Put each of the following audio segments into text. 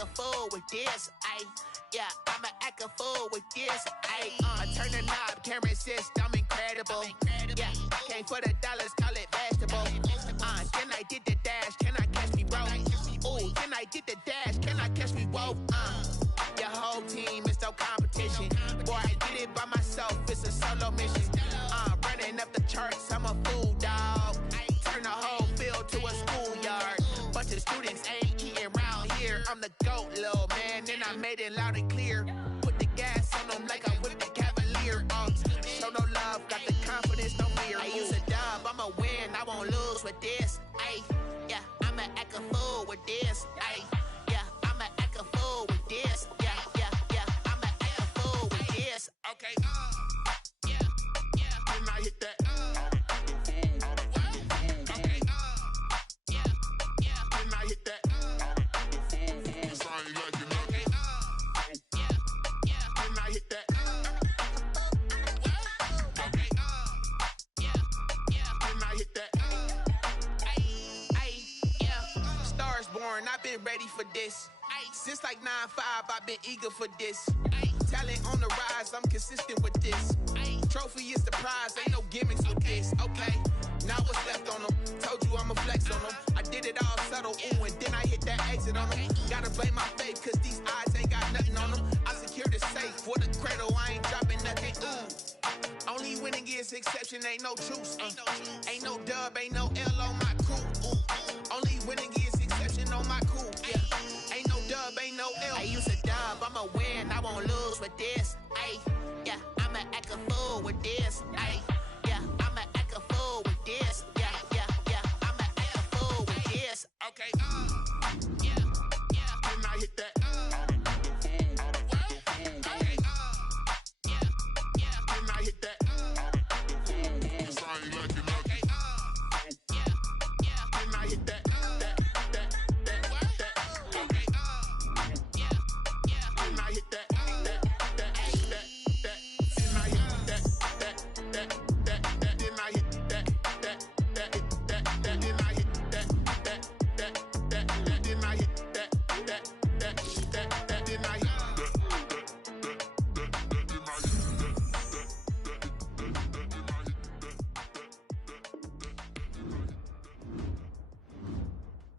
act a fool with this, ayy. Yeah, I'ma act a fool with this, ayy. Turn the knob, camera assist, I'm incredible. Yeah, came for the dollars, call it vegetable. Then I did the dash, can I catch me, bro? Ooh, then I did the dash, can I catch me, whoa? Your whole team is no competition. Boy, I did it by myself, it's a solo mission. Running up the charts, I'm a fool, dog. Turn the whole field to a schoolyard. Bunch of students ain't eating round here. I'm the GOAT, little man, and I made it loud and clear. Put the gas on them like I whipped the Cavalier. Show no love, got the confidence, no fear. I use a dub, I'ma win, I won't lose with this. Ay, yeah, I'ma act a fool with this. Ay, yeah, I'ma act a fool with this. Yeah, yeah, yeah, I'ma act a fool with this. Okay, yeah, yeah. Then I hit that. Okay, yeah, yeah. Then I hit that. It's only like you know. Okay, yeah, yeah. Then I hit that. Okay, yeah, yeah. Then I hit that. Ay, yeah. Stars born, I've been ready for this. Since like 9-5, I've been eager for this. Talent on the rise, I'm consistent with this. Trophy is the prize, ain't no gimmicks with this. Okay, now what's left on them? Told you I'ma flex on them. I did it all subtle, ooh, and then I hit that exit on them. Gotta blame my faith, cause these eyes ain't got nothing on them. I secured the safe for the cradle, I ain't dropping nothing, ooh. Only winning is exception, ain't no truce. Ain't no dub, ain't no L on my crew. Only winning is exception on my crew. Yeah, ain't no dub, ain't no L. I use a dub, I'ma win, I won't lose with this. Ay, yeah, I'ma act a fool with this. Ay, yeah, I'ma act a fool with this. Yeah, yeah, yeah, I'ma act a fool with this. Okay, yeah, yeah. Then I hit that. Okay, yeah, yeah. Then I hit that. It's only like you know. Okay, yeah, yeah. Then I hit that. Okay, yeah, yeah. Then I hit that.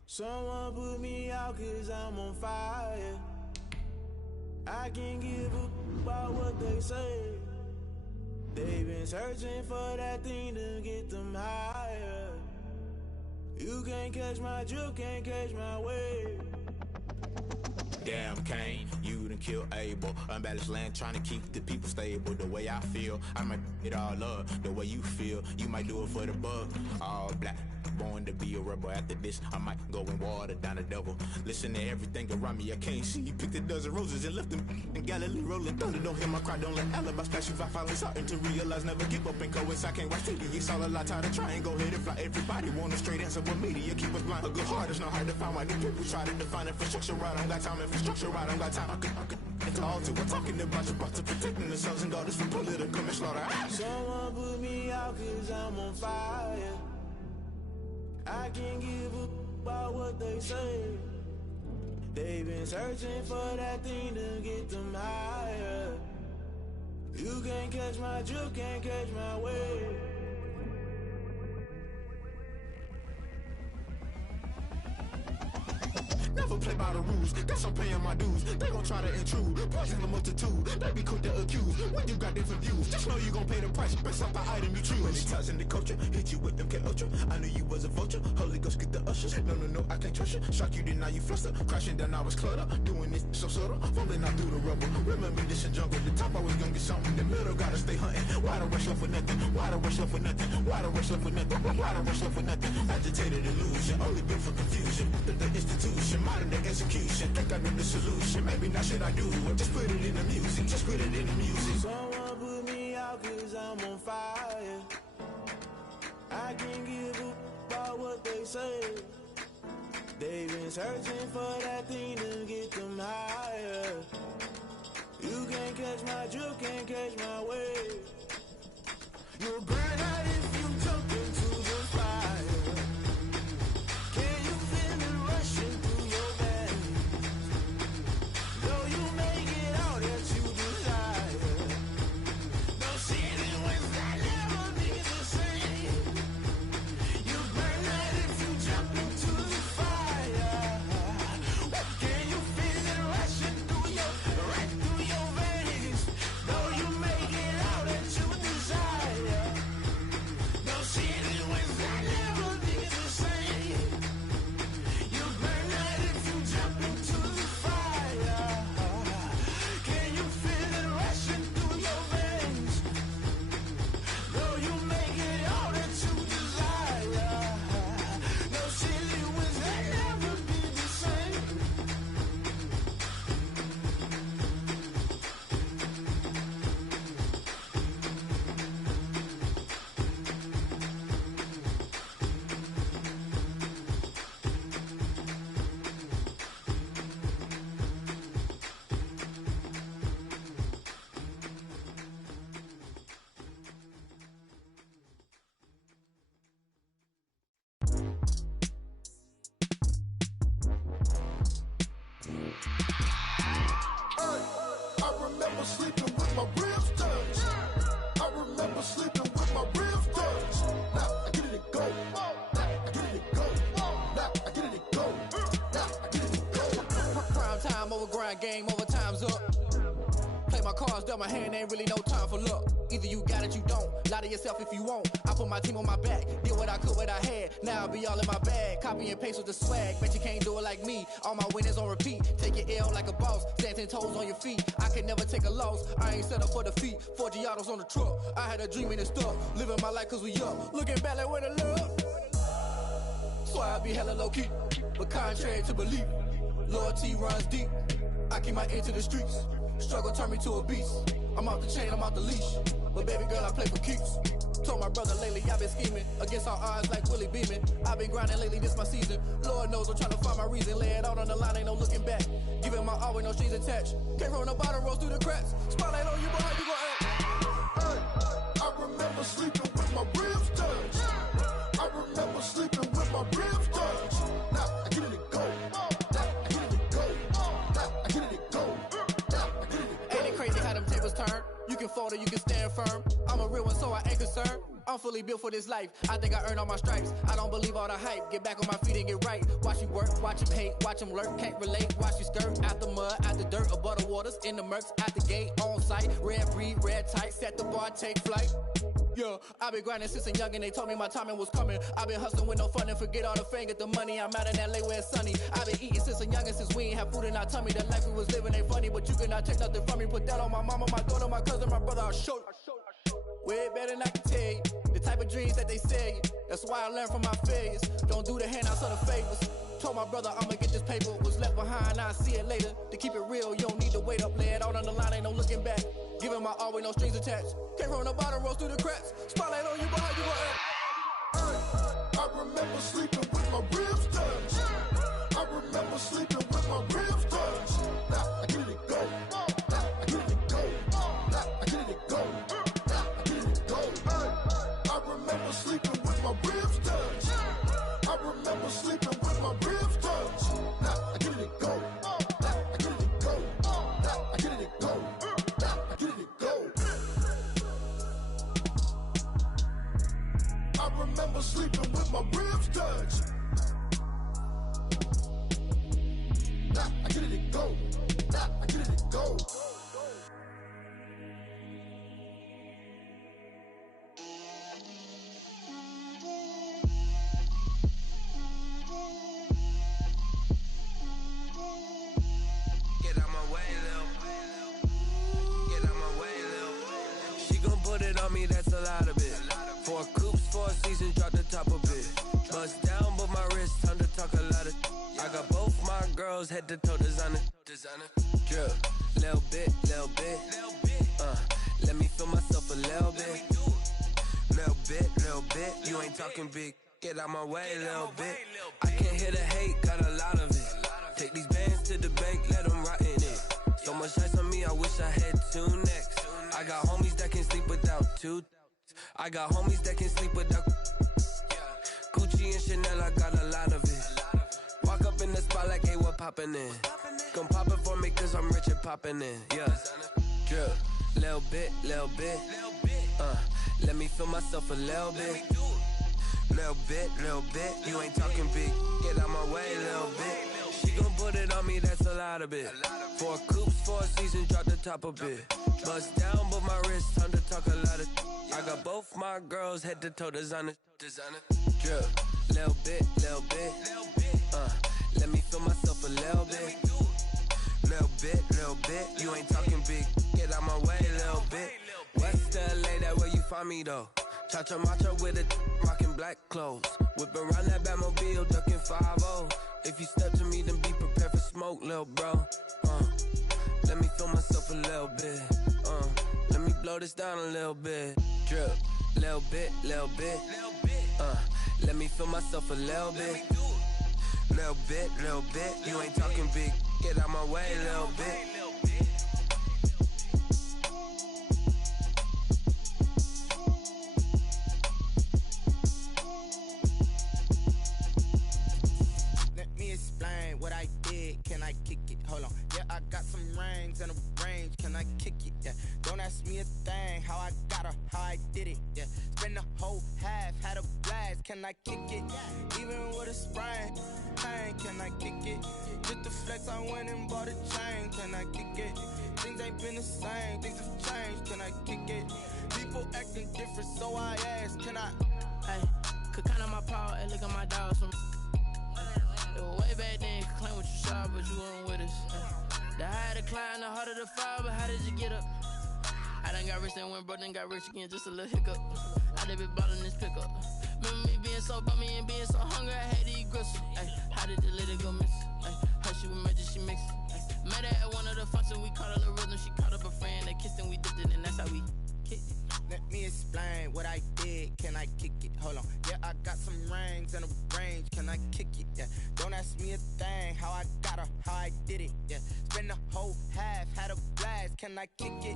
Someone put me out cause I'm on fire. I can't give a about what they say. They've been searching for that thing to get them higher. You can't catch my drift, can't catch my wave. Damn, Kane, you done killed Abel. Unbalanced land, trying to keep the people stable. The way I feel, I might it all up. The way you feel, you might do it for the bug. All black, born to be a rebel. After this, I might go and water down the devil. Listen to everything around me, I can't see. Picked a dozen roses and left them in Galilee rolling thunder. Don't hear my cry, don't let alibis pass you. I finally starting to realize, never give up and coincide. Can't watch TV, it's all a lot. Tired of trying, go ahead and fly. Everybody want a straight answer with media, keep us blind. A good heart is not hard to find. Why these people try to define infrastructure right? I don't got time, infrastructure right, I don't got time. I could it's all to we're talking about you, about to protecting the sons and daughters from political manslaughter. Someone put me out cause I'm on fire. I can't give a about what they say. They've been searching for that thing to get them higher. You can't catch my drift, can't catch my wave. Never play by the rules, guess I'm paying my dues. They gon' try to intrude, poison the multitude. They be quick to accuse, when you got different views. Just know you gon' pay the price, based off the item you choose. Many times in the culture, hit you with them K-Ultra. I knew you was a vulture, Holy Ghost get the ushers. No, I can't trust you. Shock you, then now you fluster. Crashing down, I was cluttered. Doing this so subtle, falling out through the rubble. Remember this in jungle, the top always gonna get something. The middle gotta stay hunting. Why the rush left for nothing? Why the rush left for nothing? Why the rush left for nothing? Why the rush left for nothing? Agitated illusion, only built for confusion. The institution, modern day execution. Think I know the solution. Maybe not should I do it? Just put it in the music. Just put it in the music. Someone put me out cause I'm on fire. I can't give a about what they say. They've been searching for that thing to get them higher. You can't catch my drift, can't catch my wave. You'll burn out if you jump into the fire. Can you feel it rushing through your veins? remember sleeping with my ribs touched. I remember sleeping with my ribs touched. Now I get it to go. Now I get it to go. Now I get it to go. Now I get it to go. Prime time over grind game, over time's up. Play my cards, dealt my hand, ain't really no time for luck. Either you got it, you don't. Lie to yourself if you won't. I put my team on my back, did what I could, what I had. Now I'll be all in my bag. Copy and paste with the swag. Bet you can't do it like me. All my winners on repeat. Take your L like a boss. Stand 10 toes on your feet. I can never take a loss. I ain't set up for defeat. 4 Giottos on the truck. I had a dream and it's stuck. Living my life cause we up. Looking back like where the love. So I be hella low key. But contrary to belief, loyalty runs deep. I keep my ear to the streets. Struggle turned me to a beast. I'm off the chain, I'm off the leash. But baby girl, I play for keeps. Told my brother lately, I've been scheming against all odds like Willie Beeman. I've been grinding lately, this my season. Lord knows I'm trying to find my reason. Lay it out on the line, ain't no looking back. Giving my all with no strings attached. Came from the bottom, rose through the cracks. Spotlight on you, but how you gon' act? Hey, I remember sleeping with my ribs touched. I remember sleeping with my ribs touched. Now I get it to go. Now I get it to go. Now I get it to go. Now I get it to go. Ain't it crazy how them tables turn? You can fold or you can stand firm. I'm a real one, so I ain't concerned. I'm fully built for this life. I think I earned all my stripes. I don't believe all the hype. Get back on my feet and get right. Watch you work, watch him hate, watch him lurk. Can't relate, watch you skirt. Out the mud, out the dirt, above the waters, in the murks, out the gate, on site. Red breed, red tight, set the bar, take flight. Yeah, I've been grinding since a young and they told me my timing was coming. I've been hustling with no fun and forget all the fame, get the money. I'm out in LA where it's sunny. I've been eating since a youngin', since we ain't have food in our tummy. The life we was living ain't funny, but you cannot take nothing from me. Put that on my mama, my daughter, my cousin, my brother, I'll show you. Way better than I can tell you. The type of dreams that they sell you. That's why I learned from my failures. Don't do the handouts or the favors. Told my brother I'ma get this paper. Was left behind, I'll see it later. To keep it real, you don't need to wait up. Lay it out on the line, ain't no looking back. Giving my all with no strings attached. Came from the bottom, rose through the cracks. Spotlight on you, but how you gon' act? Hey, I remember sleeping with my ribs touched. I remember sleeping with my ribs touched. Now I get it to go. Now I get it to go. Now I get it to go. Now I get it to go. Hey, I remember sleeping with my ribs touched. I remember sleeping with my ribs touched. Now I get it to go. Now I get it to go. Now I get it to go. Now I get it to go. I remember sleeping with my ribs touched. Now I get it to go. Now I get it to go. Get out my way, Lil. Get out my way, Lil. She gon' put it on me, that's a lot of it. 4 coops, 4 seasons, drop the top a bit. Bust down, but my wrist, time to talk a lot of. I got both my girls, head to toe designer. Drip, little bit, little bit. Let me feel myself a little bit. Little bit, you ain't talking big. Get out my way, little bit. I can't hear the hate, got a lot of it. Take these bands to the bank, let them rot in it. So much ice on me, I wish I had 2 necks. I got homies that can sleep without 2. I got homies that can sleep without Gucci and Chanel, I got a lot of it. Walk up in the spot like, hey, what poppin' in? Come pop it for me, cause I'm rich and poppin' in. Yeah, drip, little bit, little bit. Let me feel myself a little bit. Little bit, you ain't talking big. Get out my way, little bit. She gon' put it on me, that's a lot of it. 4 coops, 4 seasons, drop the top a bit. Bust down, but my wrist, time to talk a lot of. I got both my girls, head to toe designer. Drip, little bit, little bit. Let me feel myself a little bit. Little bit, you ain't talking big. Get out my way, little bit. West LA, that where you find me though. Cha-cha matcha with a rockin' black clothes. Whip around that Batmobile, ducking 5-0. If you step to me, then be prepared for smoke, lil' bro. Let me feel myself a little bit. Let me blow this down a little bit. Drip, little bit, little bit. Let me feel myself a little bit. Little bit, you ain't talking big. Get out my way, little bit. Let me explain what I did. Can I kick it? Hold on. Yeah, I got some rings and a range. Can I kick it? Yeah. Don't ask me a thing. How I got her, how I did it. Yeah. Spend the whole half, had a blast. Can I kick it? Even with a sprain, pain. Can I kick it? Just the flex, I went and bought a chain. Can I kick it? Things ain't been the same. Things have changed. Can I kick it? People acting different, so I ask. Can I? Hey, could count on my power and look at my dogs from. It was way back then, could claim what you saw, but you weren't with us. The higher the climb, the harder the fall, but how did you get up? I done got rich and went broke, then got rich again, just a little hiccup. I done been bottling this pickup. Remember me being so bummy and being so hungry, I had to eat gristle. Ay, how did the lady go miss? Ay, her she was major, she mixed. Met her at one of the functions, we caught a little rhythm, she caught up a friend, they kissed and we dipped it, and that's how we kicked it. Let me explain what I did. Can I kick it? Hold on. Yeah, I got some rings and a range. Can I kick it? Yeah. Don't ask me a thing. How I got her, how I did it. Yeah. Spend the whole half, had a blast. Can I kick it?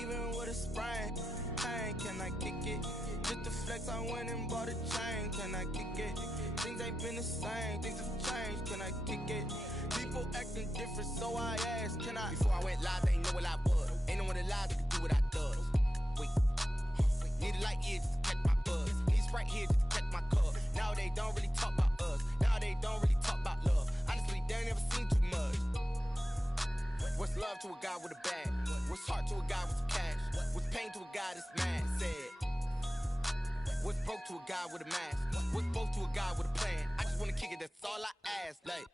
Even with a sprain, pain. Can I kick it? Just the flex, I went and bought a chain. Can I kick it? Things ain't been the same. Things have changed. Can I kick it? People acting different, so I ask. Can I? Before I went live, they ain't know what I was. Ain't no one alive that could do what I does. Wait. Need a light here just to catch my buzz. Need Sprite here just to catch my cup. Now they don't really talk about us. Now they don't really talk about love. Honestly, they ain't never seen too much. What's love to a guy with a bag? What's heart to a guy with some cash? What's pain to a guy that's mad? Said. What's broke to a guy with a mask? What's broke to a guy with a plan? I just wanna kick it, that's all I ask. Like,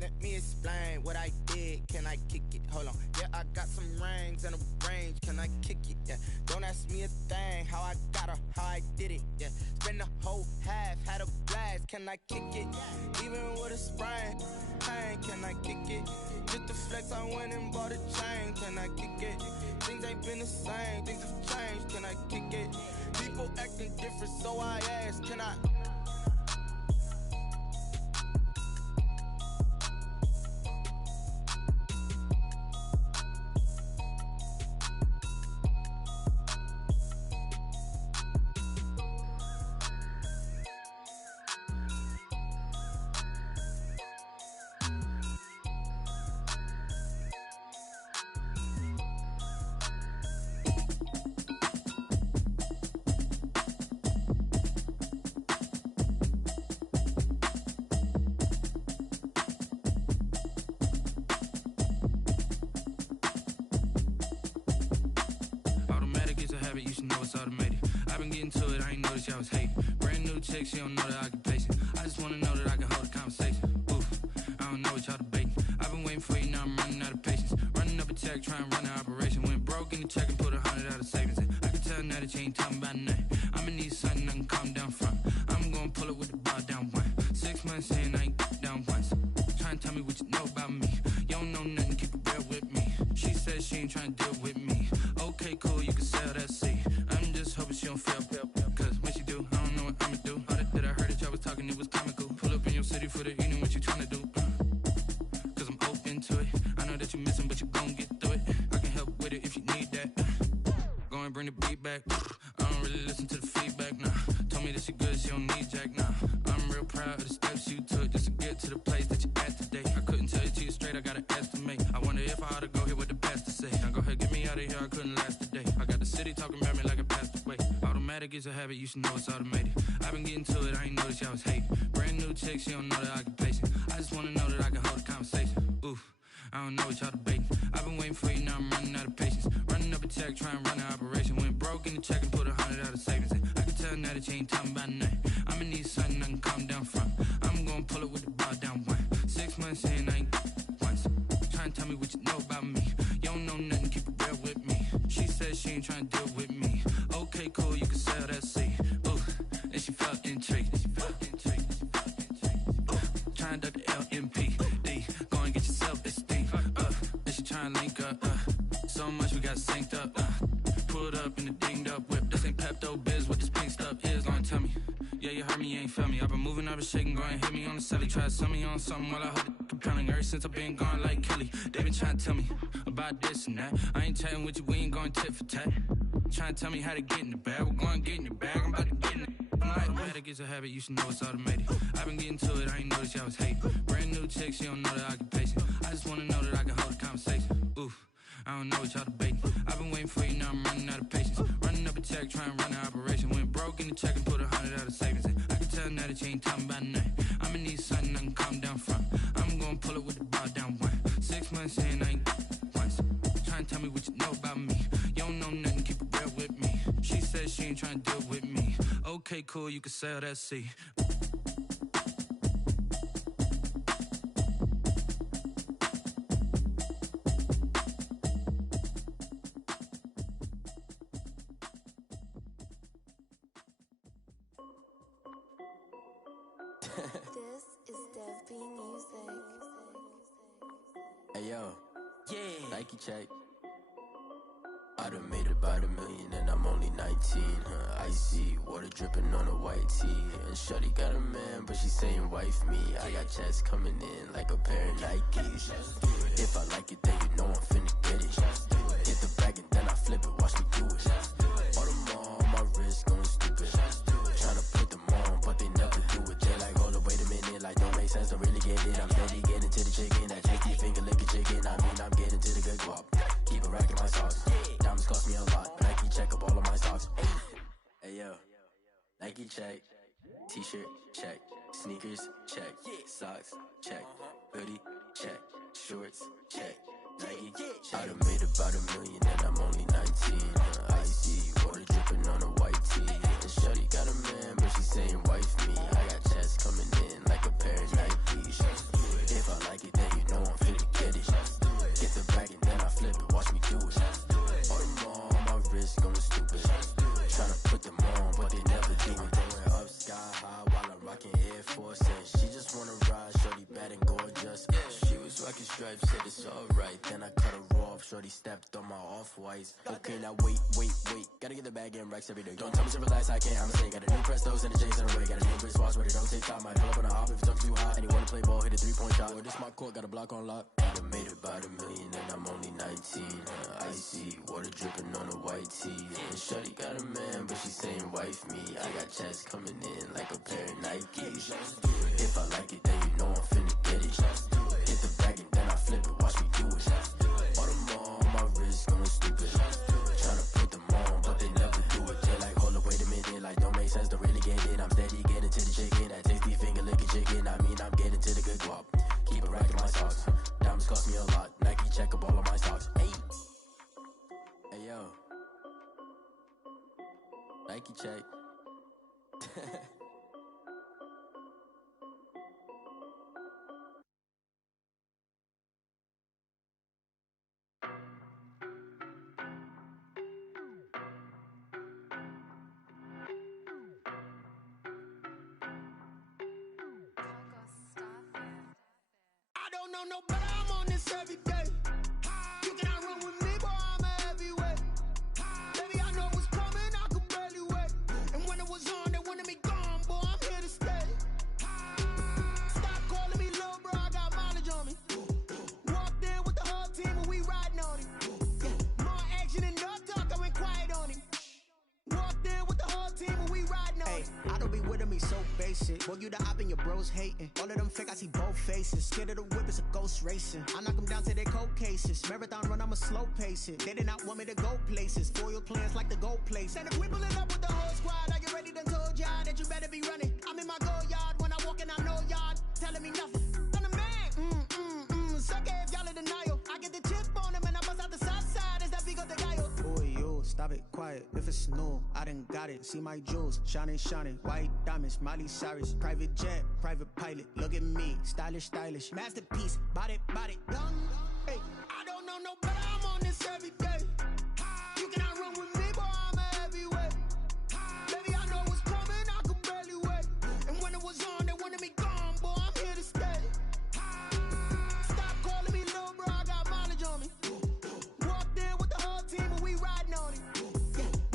let me explain what I did. Can I kick it? Hold on. Yeah, I got some rings and a range. Can I kick it? Yeah. Don't ask me a thing. How I got her, how I did it. Yeah. Spend the whole half, had a blast. Can I kick it? Even with a sprain, pain. Can I kick it? Just the flex, I went and bought a chain. Can I kick it? Things ain't been the same. Things have changed. Can I kick it? People acting different, so I ask. Can I? You should know it's automated. I've been getting to it, I ain't noticed y'all was hating. Brand new chick, she don't know that I can place it. I just wanna know that I can hold a conversation. Oof, I don't know what y'all debating. I've been waiting for you, now I'm running out of patience. Running up a check, trying to run an operation. Went broke in the check and put 100 out of savings in. I can tell now that you ain't talking about nothing. I'ma need something I can calm down from. I'm gonna pull it with the bar down one. 6 months in, I ain't down once. Trying to tell me what you know about me. You don't know nothing, keep it real with me. She said she ain't trying to deal with me. Okay, cool, you can sell that seat. I'm just hoping she don't fail. Cause when she do, I don't know what I'ma do. All that I heard that y'all was talking, it was comical. Pull up in your city for the evening, what you tryna do? Cause I'm open to it. I know that you missing, but you gon' get through it. I can help with it if you need that. Go and bring the beat back. I don't really listen to the feedback, nah. Told me that she good, she don't need jack, nah. I'm real proud of the steps you took just to get to the place that you at today. I couldn't tell you to you straight, I gotta estimate. I wonder if I ought to go here with the best to say. Now go ahead, get me out of here, I couldn't last today. I got the city talking about me like I passed away. Automatic is a habit, you should know it's automated. I've been getting to it, I ain't noticed y'all was hating. Brand new chick, she don't know that I can place it. I just wanna know that I can hold a conversation. Oof, I don't know what y'all debating. I've been waiting for you, now I'm running out of patience. Running up a check, trying to run an operation. Went broke in the check and put 100 out of savings in. I can tell now that you ain't talking about nothing. I'ma need something I can calm down from. I'm gonna pull it with the bar down one. 6 months in, I ain't once. Trying to tell me what you know about me. You don't know nothing, keep it real with me. She said she ain't trying to deal with me. Okay, cool, you can sell that seat. Ooh, and she felt intrigued. Trying to duck the LMPD. Go and get your self-esteem. And she trying to link up. So much we got synced up. Pulled up in the dinged up whip. This ain't Pepto-Biz, what this pink stuff is. Long tell me. Yeah, you heard me, you ain't felt me. I've been moving, I've been shaking, go and hit me on the celly. Try to sell me on something while I hold it compelling. Ever since I've been gone like Kelly, they been trying to tell me about this and that. I ain't chatting with you, we ain't going tit for tat. Trying to tell me how to get in the bag, we're going to get in the bag, I'm about to get in it. Automatic is a habit, you should know it's automated. I've been getting to it, I ain't noticed y'all was hating. Brand new chick, she don't know that I can pace it. I just wanna know that I can hold a conversation. Oof, I don't know what y'all debating. I've been waiting for you, now I'm running out of patience. Running up a check, trying to run an operation. Went broke in the check and put 100 out of savings in. I can tell now that you ain't talking about nothing. I'ma need something I can calm down from. I'm gonna pull it with the bar down one. 6 months in, I ain't once. Trying to tell me what you know about me. You don't know nothing, keep it real with me. She said she ain't trying to deal with me. Okay, cool, you can sell that C. This is Dev B Music. Hey yo, yeah, Nike check. I done made about $1 million and I'm only 19. Icy water dripping on a white tee. And shorty got a man, but she saying wife me. I got checks coming in like a pair of Nikes. If I like it, then you know I'm finna get it. Hit the bag and then I flip it, watch me do it. All them on my wrist going stupid. Tryna put them on, but they never do it. They like, hold up, wait a minute, like don't make sense, don't really get it. I'm steady getting to the chicken, that tasty finger licking chicken. I mean, I'm getting to the good guap. Keep it racking my socks. Diamonds cost me a lot. Nike check up all of my stocks. Hey yo, Nike check. T-shirt check. Sneakers check. Socks check. Hoodie check. Shorts check. Nike check. I done made about $1 million and I'm only 19. Icy water dripping on a white tee. And shorty got a man, but she saying wife me. I got checks coming in like a pair of Nikes. If I like it, then you know I'm finna get it. Get the bag and then I flip it, watch me do it. All them on my wrist going stupid. Tryna put them on, but they never do it. Going up sky high while I'm rocking Air Force. And she just wanna ride, shorty bad and gorgeous. She was rocking stripes, said it's alright. Then I cut her off, shorty stepped on my off-whites. Okay, now wait. Gotta get the bag and racks every day. Don't tell me to relax, I can't, I'm saying. Got a new Prestos and a J's in a way. Got a new wristwatch, but it don't take time. Might pull up on a hop if it's up too hot. And you wanna play ball, hit a 3-point shot. Well, this my court, got a block on lock. I done made about $1 million and I'm only 19. Icy water dripping on a white tee. And shorty got a man, but she saying wife me. I got checks coming in like a pair of Nikes. If I like it, then you know I'm finna get it. Hit the bag and then I flip it, watch me do it. All them on my wrist going stupid. Tryna put them on, but they never do it. They like, hold up, wait a minute, like don't make sense, don't really get it. I'm steady getting to the chicken, that tasty finger licking chicken. I mean, I'm getting to the good guap. Keep it racking my socks. Diamonds cost me a lot. Nike check up all of my stocks. Hey yo, Nike check. I don't know no better, I'm on this every day. You cannot run with me, boy, I'm a heavyweight. Baby, I know what's coming, I could barely wait. And when it was on, they wanted me gone, boy, I'm here to stay. Stop calling me little bro, I got mileage on me. Walked in with the whole team and we riding on him. More action and no talk, I went quiet on him. Walked in with the whole team and we riding on him. I don't be with him, he's so basic. Boy, you the op and your bros hating. All of them fake, I see both faces. Scared of the whip, it's a ghost racing. I knock them down to their cold cases. Marathon run, I'ma slow pace it. They did not want me to go places. Foil plans like the gold place. And if we pulling up with the whole squad, I get ready to told y'all that you better be running. I'm in my go yard when I walk in, I know y'all telling me nothing. I'm the man, suck it if y'all in denial. I get the chip on them and I bust out the south side. Is that big of the guy? Boy, you stop it, quiet. If it's new, I done got it. See my jewels, shining, white diamonds, Miley Cyrus, private jet, private pilot. Look at me, stylish, masterpiece, body, young. Hey, I don't know no better, I'm on this every day. You cannot run with me, boy, I'm a heavyweight. Baby, I know what's coming, I could barely wait. And when it was on, they wanted me gone, boy, I'm here to stay. Stop calling me little bro, I got mileage on me. Walked in with the whole team and we riding on him.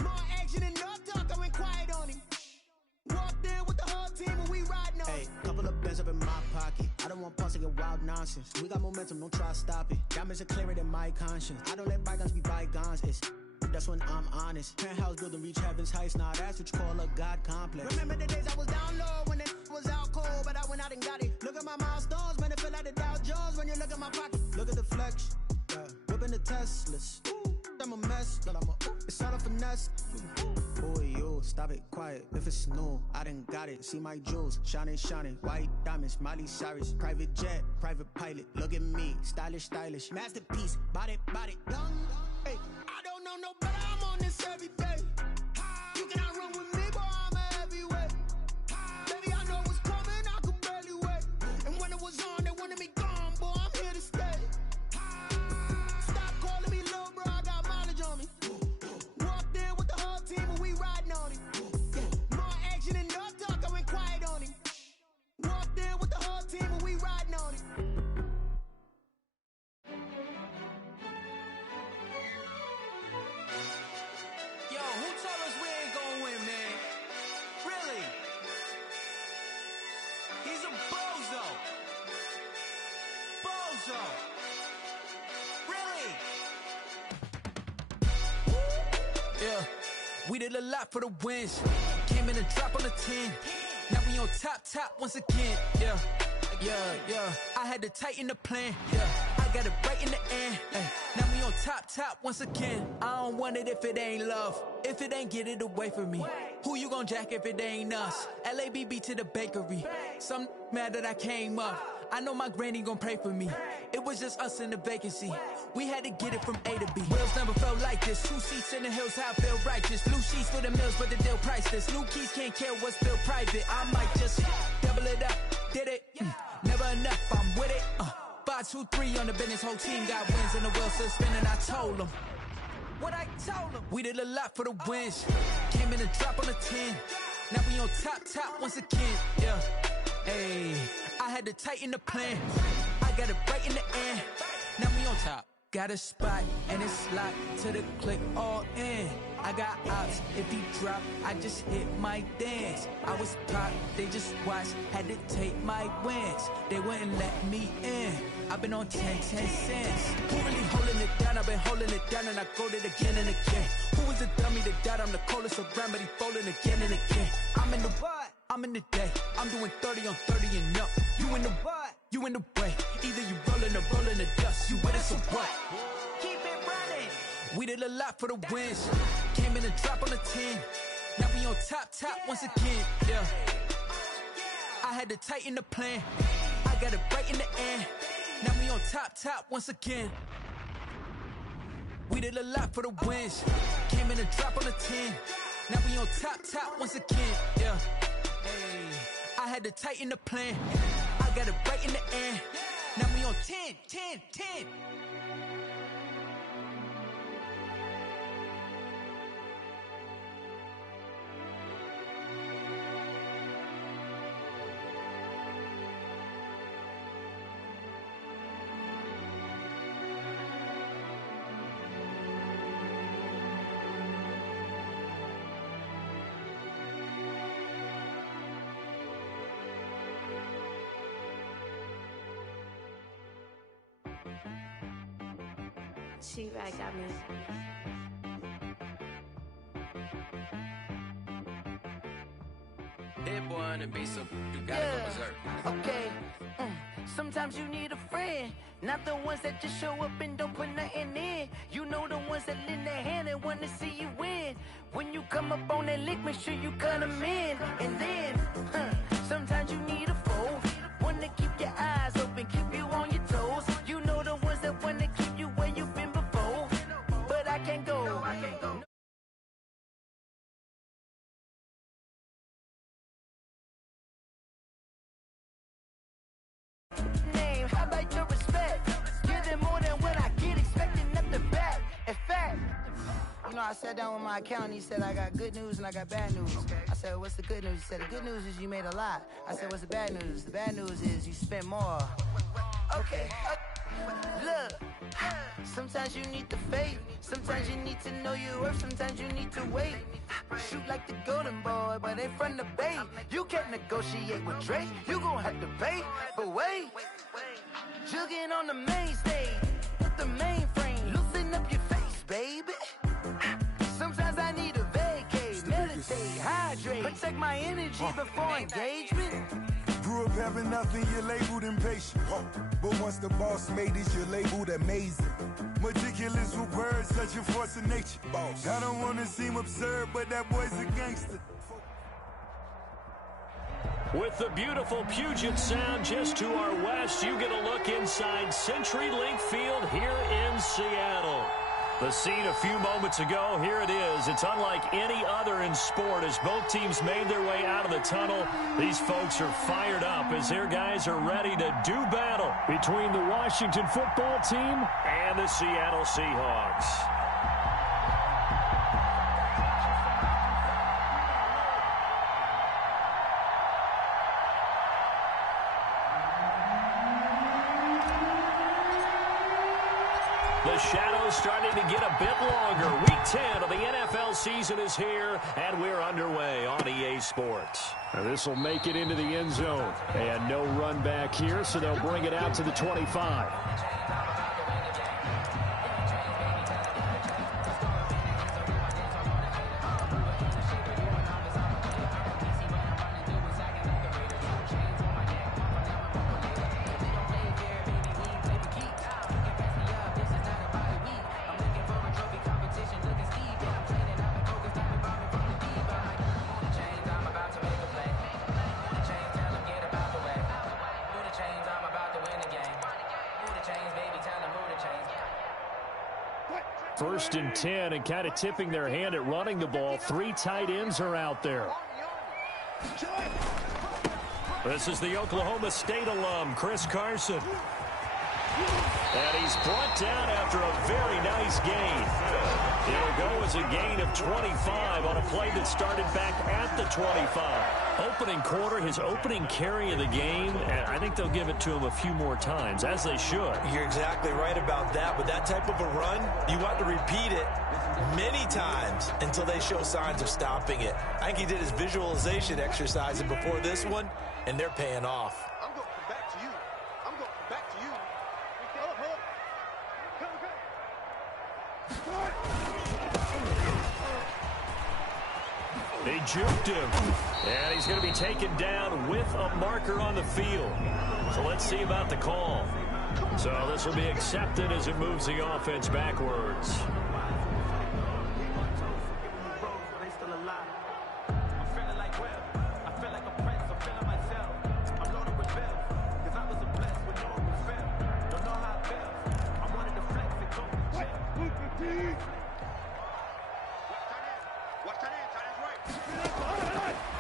More action and no talk, I went quiet on him. Walked in with the whole team and we riding on him. Hey, couple of bands up in my pocket. I don't want pause to get wild nonsense. We got momentum, don't try to stop it. Diamonds are clearer than my conscience. I don't let bygones be bygones. It's that's when I'm honest. Penthouse building, reach heaven's heights, nah, that's what you call a God complex. Remember the days I was down low when it was out cold, but I went out and got it. Look at my milestones, man, it feel like the Dow Jones when you look at my pocket. Look at the flex, yeah. Whipping the Teslas. I'm a mess, but it's all a finesse. Boy, yo, stop it, quiet. If it's new, I done got it. See my jewels, shining, shining. White diamonds, Miley Cyrus. Private jet, private pilot. Look at me, stylish, stylish. Masterpiece, body, body. Young, hey, I don't know no better. I'm on this every day. You cannot run with me, boy, I'm a heavyweight. Baby, I know what's coming, I could barely wait. And when it was on, they wanted me gone, boy, I'm here to stay. Stop calling me little bro, I got mileage on me. Walked in with the whole team and we riding on him. More action and no talk, I went quiet on him. Walked in with the whole team and we riding on him. Yo, who told us we ain't gonna win, man? Really? He's a bozo. Bozo. Really? Yeah, we did a lot for the wins. Came in a drop on the 10. Now we on top once again. Yeah. I had to tighten the plan. Yeah, I got it right in the end. Ay. Now we on top once again. I don't want it if it ain't love. If it ain't, get it away from me. Who you gon' jack if it ain't us? LABB to the bakery. Some mad that I came up. I know my granny gon' pray for me. It was just us in the vacancy. We had to get it from A to B. Wheels never felt like this. 2 seats in the hills, how I feel righteous. Blue sheets for the mills, but the deal priceless. New keys can't care what's still private. I might just double it up. Did it? Never enough, I'm with it. 5, 2, 3 on the business. Whole team got wins and the wheels still spinning. I told them what I told them. We did a lot for the wins. Came in a drop on the 10. Now we on top once again. Yeah. Hey, I had to tighten the plan. I got it right in the end. Now we on top. Got a spot and it's locked to the click all in. I got ops, if he drop, I just hit my dance. I was pop, they just watched, had to take my wins. They wouldn't let me in. I've been on 10 cents. Who really holding it down? I've been holding it down and I go it again and again. Who was a dummy to doubt? I'm the coldest around, but he folding again and again. I'm in the what? I'm in the day. I'm doing 30 on 30 and up. You in the what? You in the way. Either you rolling or rolling the dust. You with us or what? Keep it running. We did a lot for the wins. Came in a drop on the 10. Now we on top once again. Yeah. I had to tighten the plan. I got it right in the end. Now we on top once again. We did a lot for the wins. Came in a drop on the 10. Now we on top once again. Yeah. Hey, I had to tighten the plan. I got it right in the end. Now we on 10. She-Rag got me. Hit boy on the beat, so you gotta go berserk. Okay. Sometimes you need a friend, not the ones that just show up and don't put nothing in. You know the ones that lend their hand and wanna see you win. When you come up on that lick, make sure you cut them in. And then, sometimes you need a foe, one to keep your eyes open, keep you on your toes. You know the ones that wanna keep you where you've been before, but I can't go. Name, how about your respect? Give them more than what I get, expecting nothing back. In fact, you know, I sat down with my accountant, he said, I got good news and I got bad news. I said, what's the good news? He said, the good news is you made a lot. I said, what's the bad news? The bad news is you spent more. Okay. Look, sometimes you need the faith, sometimes you need to know your worth, sometimes you need to wait. Shoot like the golden boy, but ain't from the bay. You can't negotiate with Drake, you gon' have to pay. But wait, jugging on the main stage with the mainframe, loosen up your face, baby. check my energy before engagement. Grew up having nothing, you're labeled impatient. But once the boss made it, you're labeled amazing. Meticulous with words, such a force of nature. I don't want to seem absurd, but that boy's a gangster. With the beautiful Puget Sound just to our west, you get a look inside CenturyLink Field here in Seattle. The scene a few moments ago, here it is. It's unlike any other in sport as both teams made their way out of the tunnel. These folks are fired up as their guys are ready to do battle between the Washington football team and the Seattle Seahawks. The shadow's starting to get a bit longer. Week 10 of the NFL season is here, and we're underway on EA Sports. This will make it into the end zone. And no run back here, so they'll bring it out to the 25. First and 10, and kind of tipping their hand at running the ball. 3 tight ends are out there. This is the Oklahoma State alum, Chris Carson. And he's brought down after a very nice gain. It'll go as a gain of 25 on a play that started back at the 25. Opening quarter, his opening carry of the game, and I think they'll give it to him a few more times, as they should. You're exactly right about that. With that type of a run, you want to repeat it many times until they show signs of stopping it. I think he did his visualization exercise before this one, and they're paying off. I'm going back to you. I'm going back to you. They juked him, and he's going to be taken down with a marker on the field. So let's see about the call. So this will be accepted as it moves the offense backwards.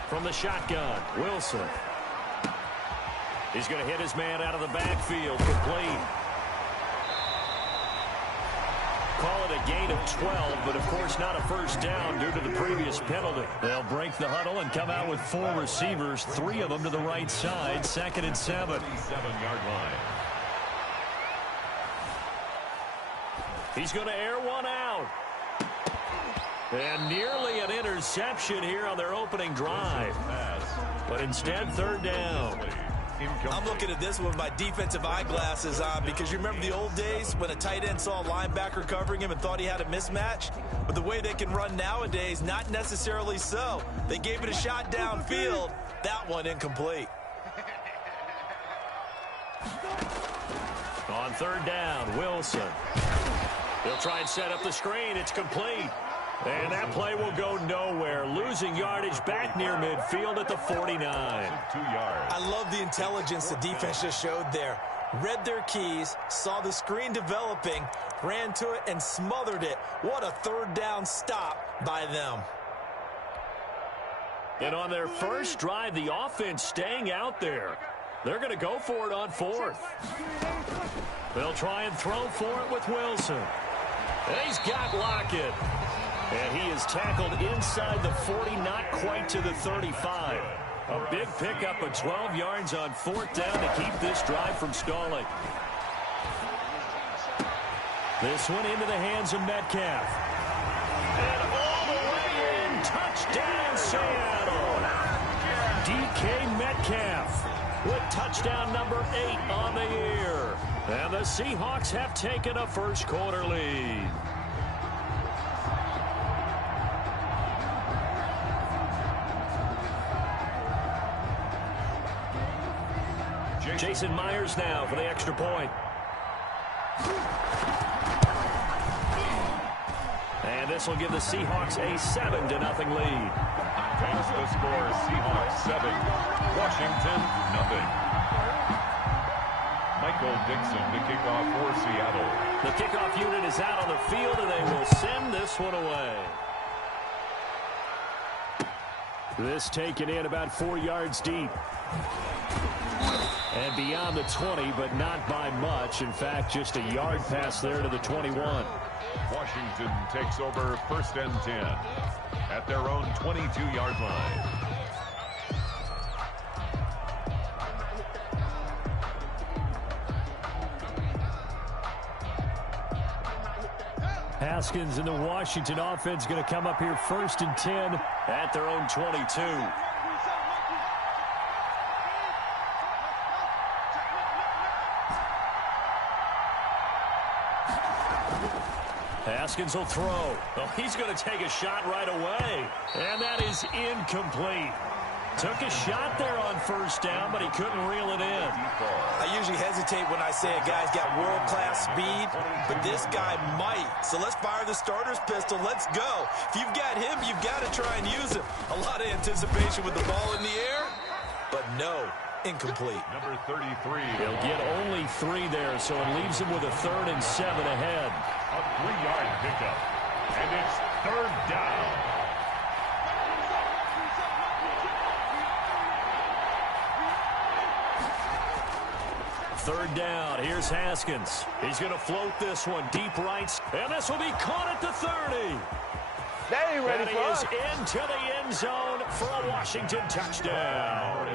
From the shotgun, Wilson. He's going to hit his man out of the backfield, complete. Call it a gain of 12, but of course not a first down due to the previous penalty. They'll break the huddle and come out with 4 receivers, 3 of them to the right side, 2nd and 7. 7-yard line. He's going to air one out. And nearly an interception here on their opening drive. But instead, 3rd down. I'm looking at this one with my defensive eyeglasses on because you remember the old days when a tight end saw a linebacker covering him and thought he had a mismatch? But the way they can run nowadays, not necessarily so. They gave it a shot downfield. That one incomplete. On 3rd down, Wilson. They'll try and set up the screen. It's complete. And that play will go nowhere. Losing yardage back near midfield at the 49. 2 yards. I love the intelligence the defense just showed there. Read their keys, saw the screen developing, ran to it, and smothered it. What a 3rd down stop by them. And on their first drive, the offense staying out there. They're going to go for it on 4th. They'll try and throw for it with Wilson. And he's got Lockett. And he is tackled inside the 40, not quite to the 35. A big pickup of 12 yards on 4th down to keep this drive from stalling. This one into the hands of Metcalf. And all the way in, touchdown Seattle. DK Metcalf with touchdown number 8 on the year. And the Seahawks have taken a first quarter lead. Jason Myers now for the extra point. And this will give the Seahawks a 7-0 lead. That's the score, Seahawks 7, Washington 0. Michael Dixon to kick off for Seattle. The kickoff unit is out on the field, and they will send this one away. This taken in about 4 yards deep. And beyond the 20, but not by much. In fact, just a yard pass there to the 21. Washington takes over 1st and 10 at their own 22-yard line. Haskins and the Washington offense going to come up here 1st and 10 at their own 22. Haskins will throw. Oh, he's going to take a shot right away. And that is incomplete. Took a shot there on 1st down, but he couldn't reel it in. I usually hesitate when I say a guy's got world-class speed, but this guy might. So let's fire the starter's pistol. Let's go. If you've got him, you've got to try and use him. A lot of anticipation with the ball in the air, but no, incomplete. Number 33. He'll get only 3 there, so it leaves him with a 3rd and 7 ahead. A 3-yard pickup, and it's 3rd down. Third down. Here's Haskins. He's going to float this one deep right. And this will be caught at the 30. They ain't ready and he is into the end zone for a Washington touchdown.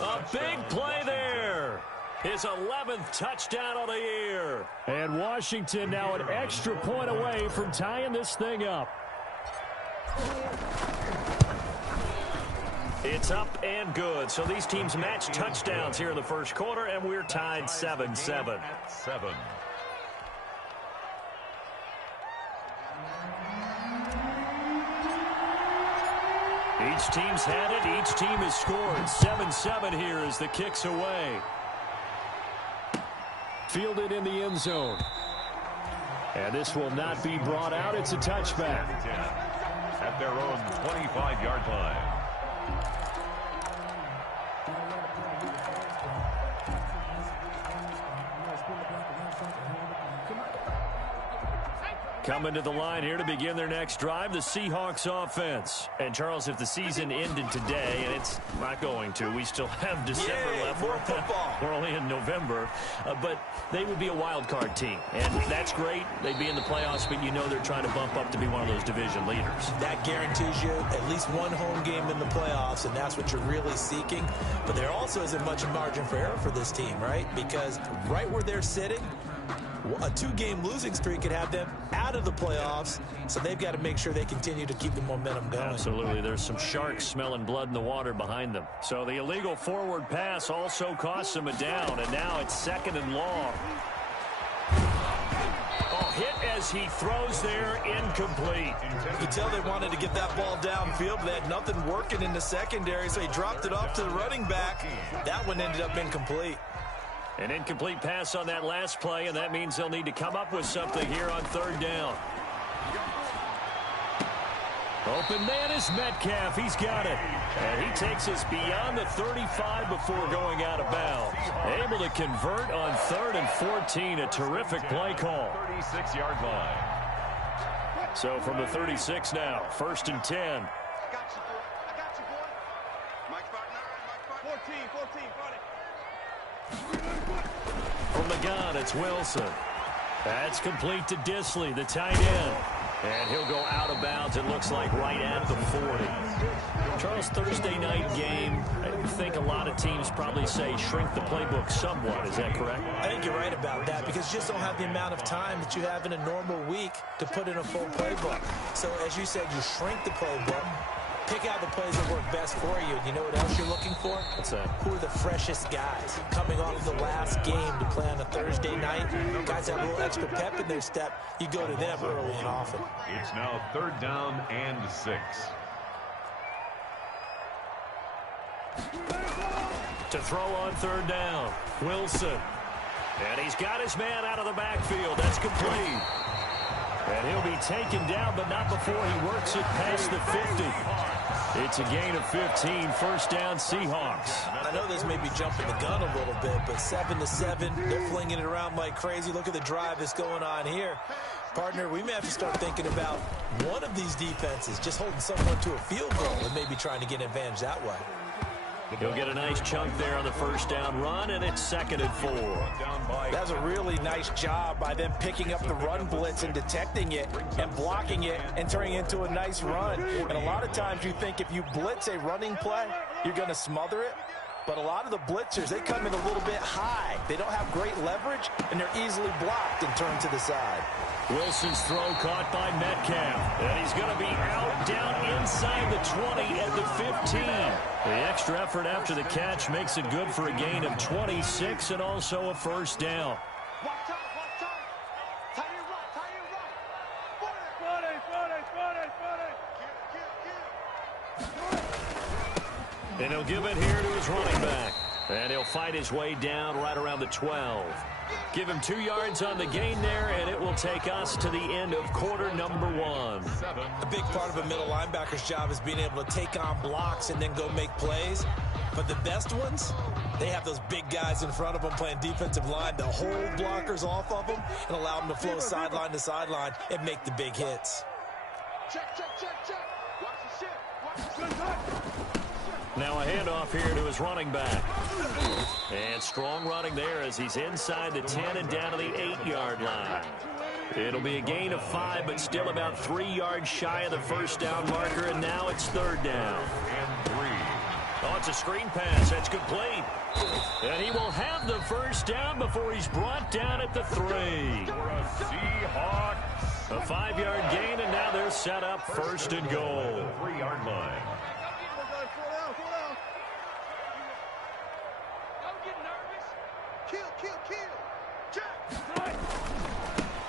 A big play there. His 11th touchdown of the year. And Washington now an extra point away from tying this thing up. It's up and good. So these teams match touchdowns here in the first quarter, and we're tied 7-7. 7. Each team's had it. Each team has scored. 7-7 here as the kick's away. Fielded in the end zone. And this will not be brought out. It's a touchback. At their own 25-yard line. Coming to the line here to begin their next drive, the Seahawks offense. And, Charles, if the season ended today, and it's not going to, we still have December left. More football. We're only in November. But they would be a wild card team. And that's great. They'd be in the playoffs, but you know they're trying to bump up to be one of those division leaders. That guarantees you at least one home game in the playoffs, and that's what you're really seeking. But there also isn't much margin for error for this team, right? Because right where they're sitting, a 2-game losing streak could have them out of the playoffs, so they've got to make sure they continue to keep the momentum going. Absolutely. There's some sharks smelling blood in the water behind them. So the illegal forward pass also costs them a down, and now it's 2nd and long. Oh, hit as he throws there, incomplete. You can tell they wanted to get that ball downfield, but they had nothing working in the secondary, so he dropped it off to the running back. That one ended up incomplete. An incomplete pass on that last play, and that means they'll need to come up with something here on 3rd down. Open man is Metcalf. He's got it. And he takes us beyond the 35 before going out of bounds. Able to convert on 3rd and 14. A terrific play call. 36-yard line. So from the 36 now, 1st and 10. I got you, boy. Mike 5'9", 14, From the gun, it's Wilson. That's complete to Disley, the tight end. And he'll go out of bounds, it looks like, right at the 40. Charles, Thursday night game, I think a lot of teams probably say shrink the playbook somewhat. Is that correct? I think you're right about that because you just don't have the amount of time that you have in a normal week to put in a full playbook. So, as you said, you shrink the playbook. Pick out the plays that work best for you. You know what else you're looking for? What's that? Who are the freshest guys coming off the last game to play on a Thursday night? Guys have a little extra pep in their step. You go to them early and often. It's now 3rd down and 6. to throw on third down. Wilson. And he's got his man out of the backfield. That's complete. And he'll be taken down, but not before he works it past the 50. It's a gain of 15, first down Seahawks. I know this may be jumping the gun a little bit, but 7-7, they're flinging it around like crazy. Look at the drive that's going on here. Partner, we may have to start thinking about one of these defenses just holding someone to a field goal and maybe trying to get an advantage that way. He'll get a nice chunk there on the first down run, and it's 2nd and 4. That's a really nice job by them picking up the run blitz and detecting it and blocking it and turning it into a nice run. And a lot of times you think if you blitz a running play, you're going to smother it. But a lot of the blitzers, they come in a little bit high. They don't have great leverage, and they're easily blocked and turned to the side. Wilson's throw caught by Metcalf. And he's going to be out down inside the 20 at the 15. The extra effort after the catch makes it good for a gain of 26 and also a first down. And he'll give it here to his running back. And he'll fight his way down right around the 12. Give him 2 yards on the gain there, and it will take us to the end of quarter number 1. A big part of a middle linebacker's job is being able to take on blocks and then go make plays. But the best ones, they have those big guys in front of them playing defensive line to hold blockers off of them and allow them to flow sideline to sideline and make the big hits. Check. Watch the shit. Watch the shit. Now a handoff here to his running back. And strong running there as he's inside the 10 and down to the 8-yard line. It'll be a gain of 5, but still about 3 yards shy of the first down marker, and now it's 3rd down. And 3. Oh, it's a screen pass. That's complete. And he will have the first down before he's brought down at the 3. Seahawks. A 5-yard gain, and now they're set up first and goal. 3-yard line.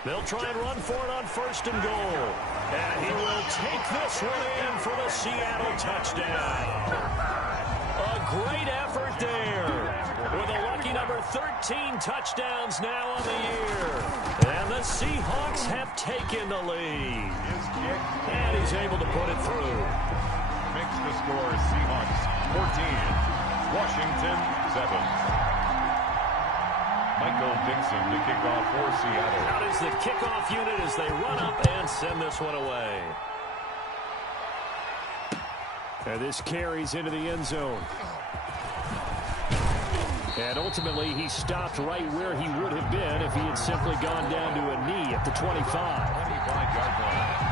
They'll try and run for it on first and goal. And he will take this one in for the Seattle touchdown. A great effort there. With a lucky number 13 touchdowns now on the year. And the Seahawks have taken the lead. And he's able to put it through. Makes the score Seahawks 14, Washington 7. Michael Dixon to kick off for Seattle. Out is the kickoff unit as they run up and send this one away. And this carries into the end zone. And ultimately, he stopped right where he would have been if he had simply gone down to a knee at the 25. 25-yard line.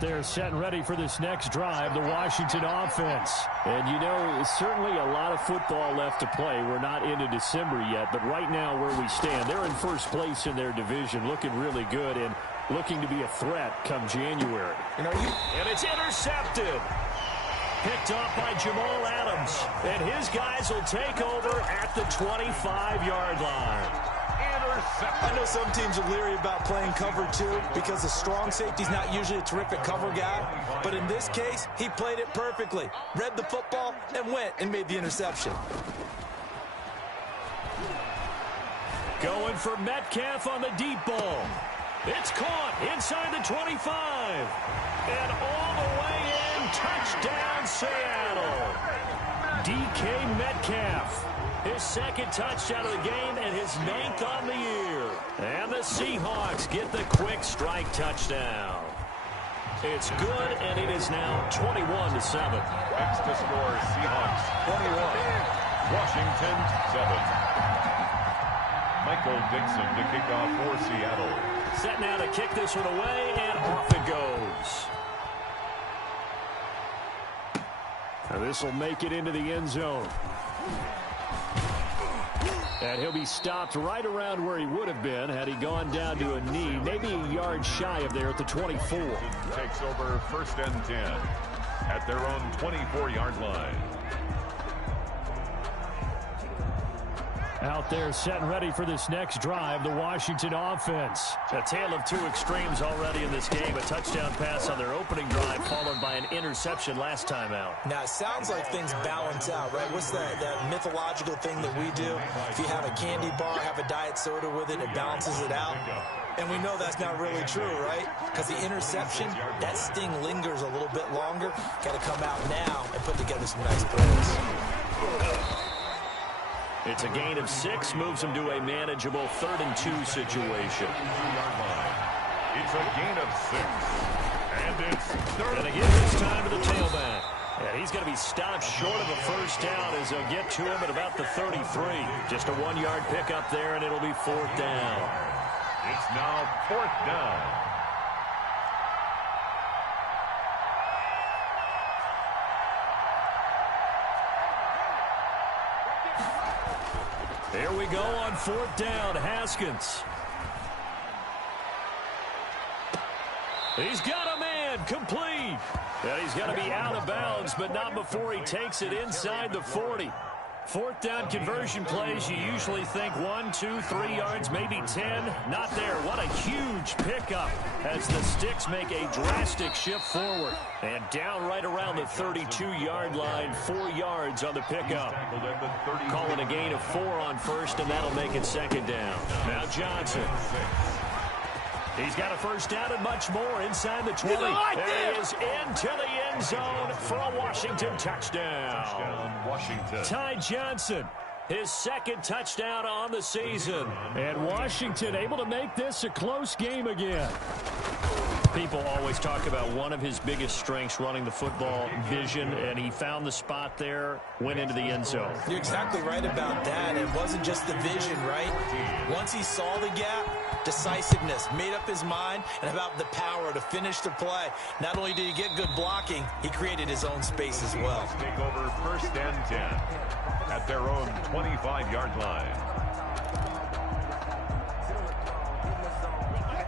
They're set and ready for this next drive, the Washington offense. And, you know, certainly a lot of football left to play. We're not into December yet, but right now where we stand, they're in first place in their division, looking really good and looking to be a threat come January. And it's intercepted. Picked off by Jamal Adams. And his guys will take over at the 25-yard line. I know some teams are leery about playing cover 2 because the strong safety's not usually a terrific cover guy. But in this case, he played it perfectly. Read the football and went and made the interception. Going for Metcalf on the deep ball. It's caught inside the 25. And all the way in, touchdown Seattle. DK Metcalf. His second touchdown of the game and his 9th on the year. And the Seahawks get the quick strike touchdown. It's good, and it is now 21-7. Next to score Seahawks 21, Washington 7. Michael Dixon to kick off for Seattle. Set now to kick this one away, and off it goes. Now this will make it into the end zone. And he'll be stopped right around where he would have been had he gone down to a knee, maybe a yard shy of there at the 24. Takes over first and 10. at their own 24-yard line. Out there set and ready for this next drive, the Washington offense. A tale of two extremes already in this game. A touchdown pass on their opening drive followed by an interception last time out. Now, it sounds like things balance out, right? What's that mythological thing that we do? If you have a candy bar, have a diet soda with it, it balances it out. And we know that's not really true, right? Because the interception, that sting lingers a little bit longer. Got to come out now and put together some nice plays. It's a gain of 6, moves them to a manageable 3rd and 2 situation. It's a gain of 6. And it's 3rd. And again, this time to the tailback. And he's going to be stopped short of a first down as they'll get to him at about the 33. Just a 1-yard pickup there, and it'll be 4th down. It's now 4th down. Here we go on 4th down, Haskins. He's got a man, complete. And he's going to be out of bounds, but not before he takes it inside the 40. 4th down conversion plays, you usually think 1, 2, 3 yards, maybe 10. Not there. What a huge pickup as the Sticks make a drastic shift forward. And down right around the 32-yard line, 4 yards on the pickup. Calling a gain of 4 on first, and that'll make it 2nd down. Now Johnson. He's got a first down and much more inside the 20. There he is into the end zone for a Washington touchdown. Washington. Ty Johnson, his 2nd touchdown on the season. And Washington able to make this a close game again. People always talk about one of his biggest strengths, running the football, vision, and he found the spot there, went into the end zone. You're exactly right about that. It wasn't just the vision, right? Once he saw the gap, decisiveness, made up his mind, and about the power to finish the play. Not only did he get good blocking, he created his own space as well. Take over 1st and 10 at their own 25-yard line.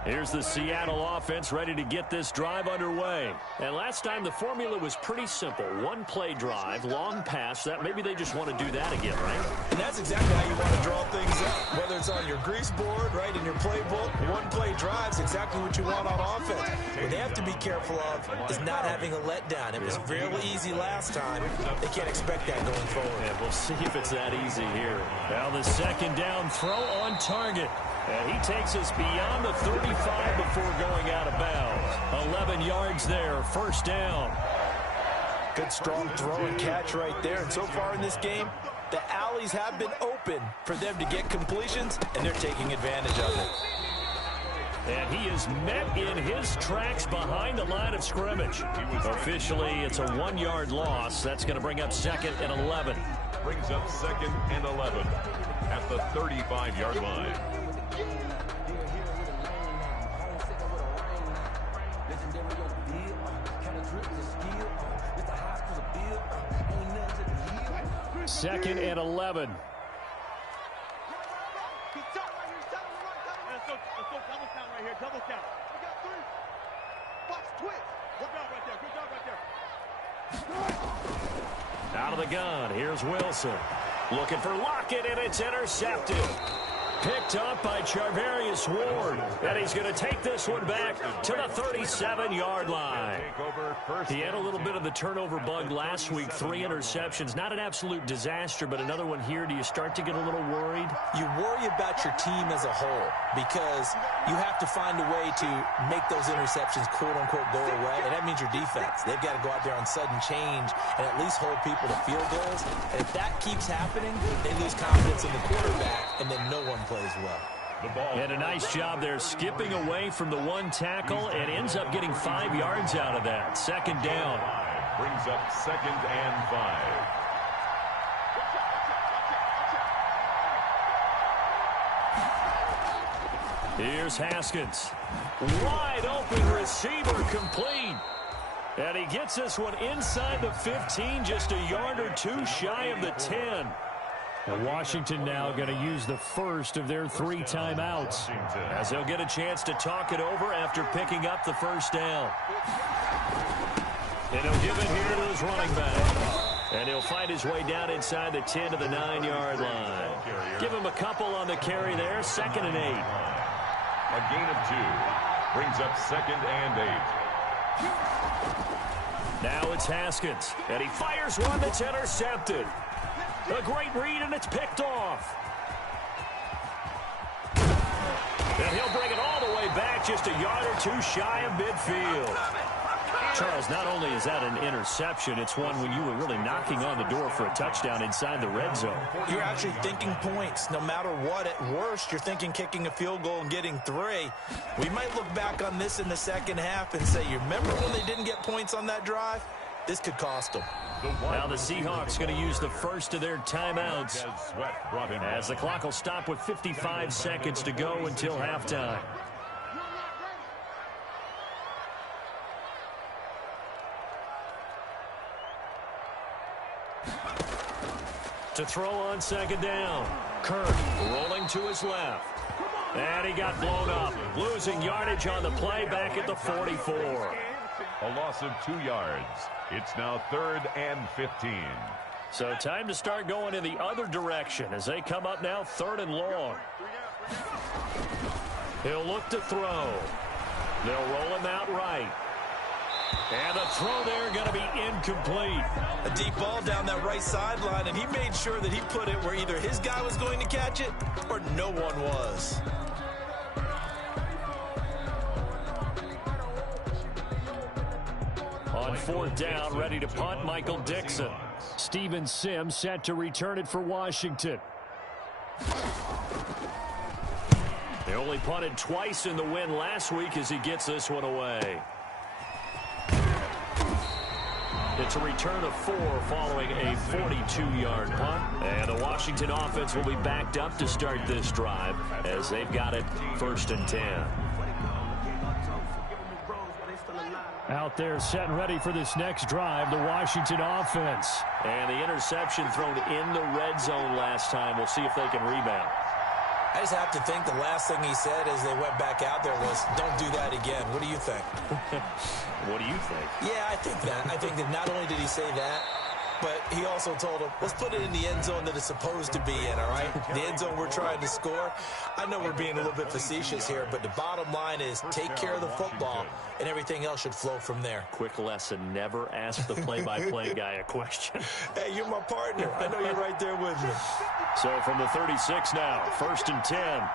Here's the Seattle offense ready to get this drive underway. And last time the formula was pretty simple. 1-play drive, long pass. That maybe they just want to do that again, right? And that's exactly how you want to draw things up. Whether it's on your grease board, right, in your playbook, 1-play drive's exactly what you want on offense. What they have to be careful of is not having a letdown. It was fairly easy last time. They can't expect that going forward. And we'll see if it's that easy here. Now the 2nd down throw on target. And he takes us beyond the 35 before going out of bounds. 11 yards there, 1st down. Good strong throw and catch right there. And so far in this game, the alleys have been open for them to get completions, and they're taking advantage of it. And he is met in his tracks behind the line of scrimmage. Officially, it's a 1-yard loss. That's going to bring up 2nd and 11. Brings up 2nd and 11 at the 35-yard line. Second and 11. Let's go double count right here, double count. We got 3. Box twist. Good job right there, Out of the gun, here's Wilson. Looking for Lockett, and it's intercepted. Picked up by Charvarius Ward. And he's going to take this one back to the 37-yard line. He had a little bit of the turnover bug last week. 3 interceptions. Not an absolute disaster, but another one here. Do you start to get a little worried? You worry about your team as a whole because you have to find a way to make those interceptions, quote-unquote, go away. And that means your defense. They've got to go out there on sudden change and at least hold people to field goals. And if that keeps happening, they lose confidence in the quarterback, and then no one plays well. And a nice job there skipping away from the 1 tackle and ends up getting 5 yards out of that. 2nd down. Brings up 2nd and 5. Here's Haskins. Wide open receiver complete. And he gets this one inside the 15, just a yard or 2 shy of the 10. And Washington now going to use the first of their 3 timeouts as they'll get a chance to talk it over after picking up the first down. And he'll give it here to his running back. And he'll find his way down inside the 10 to the 9-yard line. Give him a couple on the carry there. 2nd and 8. A gain of 2. Brings up 2nd and 8. Now it's Haskins. And he fires one that's intercepted. A great read, and it's picked off. And he'll bring it all the way back, just a yard or two shy of midfield. Charles, not only is that an interception, it's one when you were really knocking on the door for a touchdown inside the red zone. You're actually thinking points. No matter what, at worst, you're thinking kicking a field goal and getting 3. We might look back on this in the second half and say, you remember when they didn't get points on that drive? This could cost them. Now the Seahawks going to use the first of their timeouts as the clock will stop with 55 seconds to go until halftime. To throw on 2nd down. Kirk rolling to his left. And he got blown up. Losing yardage on the play back at the 44. A loss of 2 yards. It's now 3rd and 15. So time to start going in the other direction as they come up now 3rd and long. He'll look to throw. They'll roll him out right. And the throw there going to be incomplete. A deep ball down that right sideline, and he made sure that he put it where either his guy was going to catch it or no one was. On 4th down, ready to punt, Michael Dixon. Steven Sims set to return it for Washington. They only punted twice in the win last week as he gets this one away. It's a return of 4 following a 42-yard punt. And the Washington offense will be backed up to start this drive as they've got it 1st and 10. Out there set and ready for this next drive, the Washington offense. And the interception thrown in the red zone last time. We'll see if they can rebound. I just have to think the last thing he said as they went back out there was, don't do that again. What do you think? What do you think? Yeah, I think that. I think that not only did he say that, but he also told him, let's put it in the end zone that it's supposed to be in, all right? The end zone we're trying to score. I know we're being a little bit facetious here, but the bottom line is take care of the football, and everything else should flow from there. Quick lesson, never ask the play-by-play guy a question. Hey, you're my partner. I know you're right there with me. So from the 36 now, 1st and 10.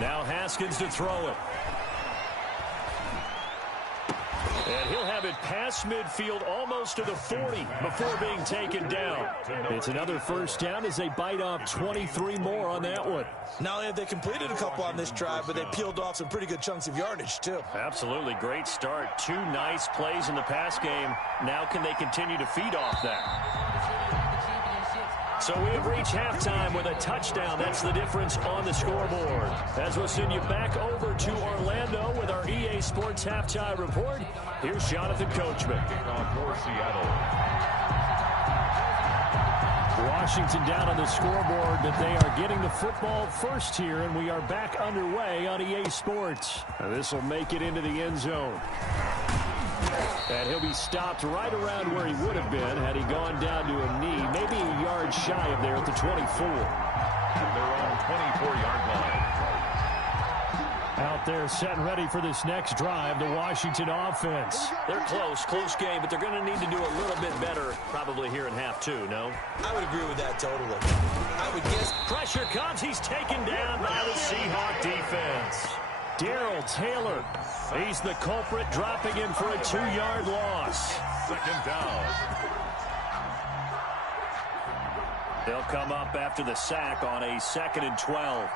Now Haskins to throw it. And he'll have it past midfield almost to the 40 before being taken down. It's another 1st down as they bite off 23 more on that one. Not only have they completed a couple on this drive, but they peeled off some pretty good chunks of yardage, too. Absolutely. Great start. 2 nice plays in the pass game. Now can they continue to feed off that? So we have reached halftime with a touchdown. That's the difference on the scoreboard. As we'll send you back over to Orlando with our EA Sports Halftime Report, here's Jonathan Coachman. For Seattle. Washington down on the scoreboard, but they are getting the football first here, and we are back underway on EA Sports. This will make it into the end zone. And he'll be stopped right around where he would have been had he gone down to a knee, maybe a yard shy of there at the 24. At their own 24-yard line. Out there set and ready for this next drive, the Washington offense. They're close game, but they're going to need to do a little bit better probably here in half 2, no? I would agree with that totally. I would guess. Pressure comes. He's taken down by the Seahawk defense. Darrell Taylor, he's the culprit, dropping him for a 2-yard loss. 2nd down. They'll come up after the sack on a 2nd and 12.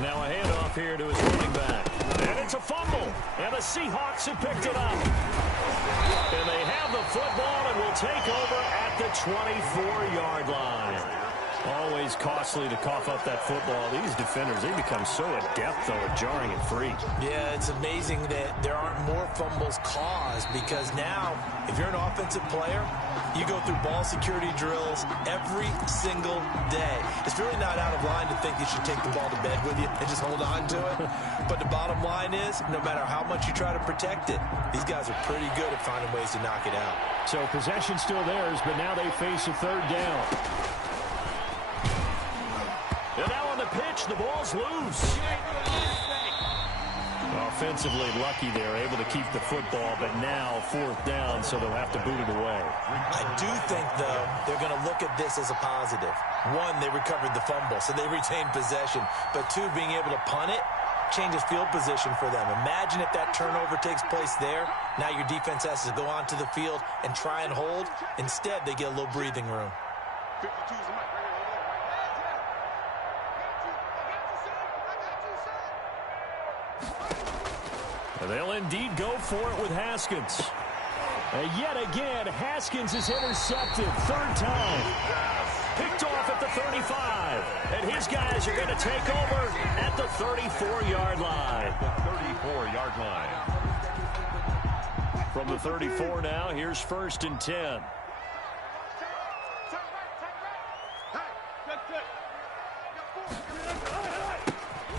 Now a handoff here to his running back. And it's a fumble. And the Seahawks have picked it up. And they have the football and will take over at the 24-yard line. Always costly to cough up that football. These defenders, they become so adept, though, at jarring it free. Yeah, it's amazing that there aren't more fumbles caused because now, if you're an offensive player, you go through ball security drills every single day. It's really not out of line to think you should take the ball to bed with you and just hold on to it. But the bottom line is, no matter how much you try to protect it, these guys are pretty good at finding ways to knock it out. So possession still theirs, but now they face a third down. And now on the pitch, the ball's loose. Offensively lucky they're able to keep the football, but now fourth down, so they'll have to boot it away. I do think, though, they're going to look at this as a positive. One, they recovered the fumble, so they retained possession. But two, being able to punt it changes field position for them. Imagine if that turnover takes place there. Now your defense has to go onto the field and try and hold. Instead, they get a little breathing room. 52's the mic right here. They'll indeed go for it with Haskins. And yet again, Haskins is intercepted. Third time. Picked off at the 35. And his guys are going to take over at the 34-yard line. The 34-yard line. From the 34 now, here's 1st and 10.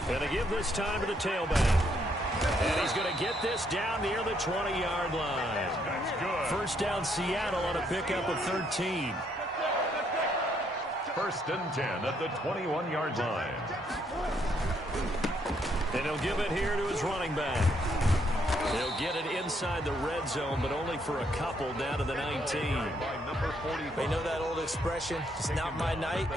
And to give this time to the tailback. And he's going to get this down near the 20-yard line. That's good. First down, Seattle on a pickup of 13. 1st and 10 at the 21-yard line. And he'll give it here to his running back. He'll get it inside the red zone, but only for a couple down to the 19. They know that old expression, it's not my night.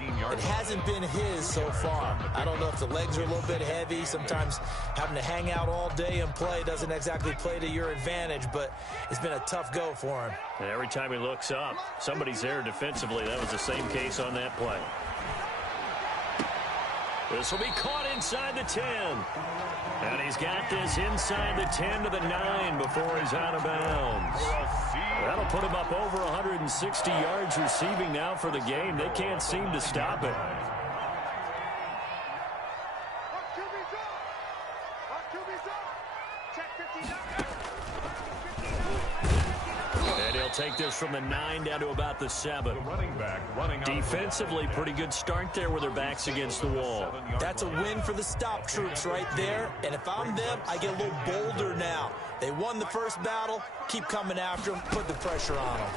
It hasn't been his so far. I don't know if the legs are a little bit heavy. Sometimes having to hang out all day and play doesn't exactly play to your advantage, but it's been a tough go for him. And every time he looks up, somebody's there defensively. That was the same case on that play. This will be caught inside the 10. And he's got this inside the 10 to the 9 before he's out of bounds. That'll put him up over 160 yards receiving now for the game. They can't seem to stop it. And he'll take this from the 9 down to about the 7. The running back running Defensively, pretty good start there with their backs against the wall. That's a win for the stop troops right there. And if I'm them, I get a little bolder now. They won the first battle. Keep coming after them. Put the pressure on them.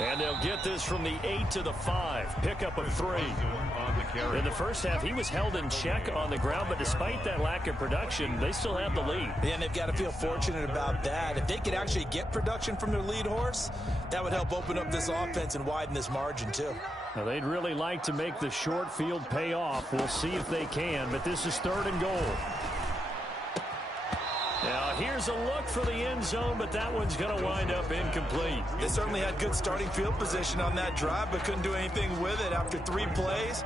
And they'll get this from the 8 to the 5. Pickup of 3. In the first half, he was held in check on the ground, but despite that lack of production, they still have the lead. Yeah, and they've got to feel fortunate about that. If they could actually get production from their lead horse, that would help open up this offense and widen this margin, too. Now, they'd really like to make the short field pay off. We'll see if they can, but this is 3rd and goal. Now, here's a look for the end zone, but that one's going to wind up incomplete. They certainly had good starting field position on that drive, but couldn't do anything with it after 3 plays.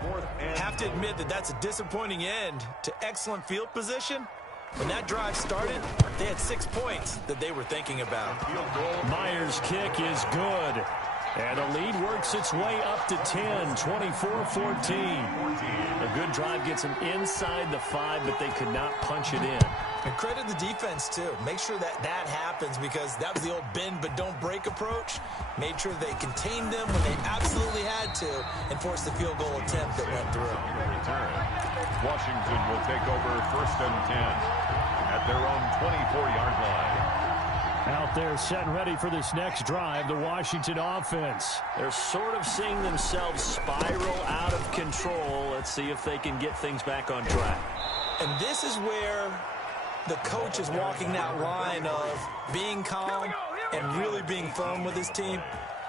Have to admit that that's a disappointing end to excellent field position. When that drive started, they had 6 points that they were thinking about. Myers' kick is good. And the lead works its way up to 10, 24-14. A good drive gets them inside the 5, but they could not punch it in. And credit the defense, too. Make sure that that happens because that was the old bend but don't break approach. Made sure they contained them when they absolutely had to and forced the field goal attempt that went through. Washington will take over 1st and 10 at their own 24-yard line. Out there set and ready for this next drive, the Washington offense. They're sort of seeing themselves spiral out of control. Let's see if they can get things back on track. And this is where the coach is walking that line of being calm and really being firm with his team.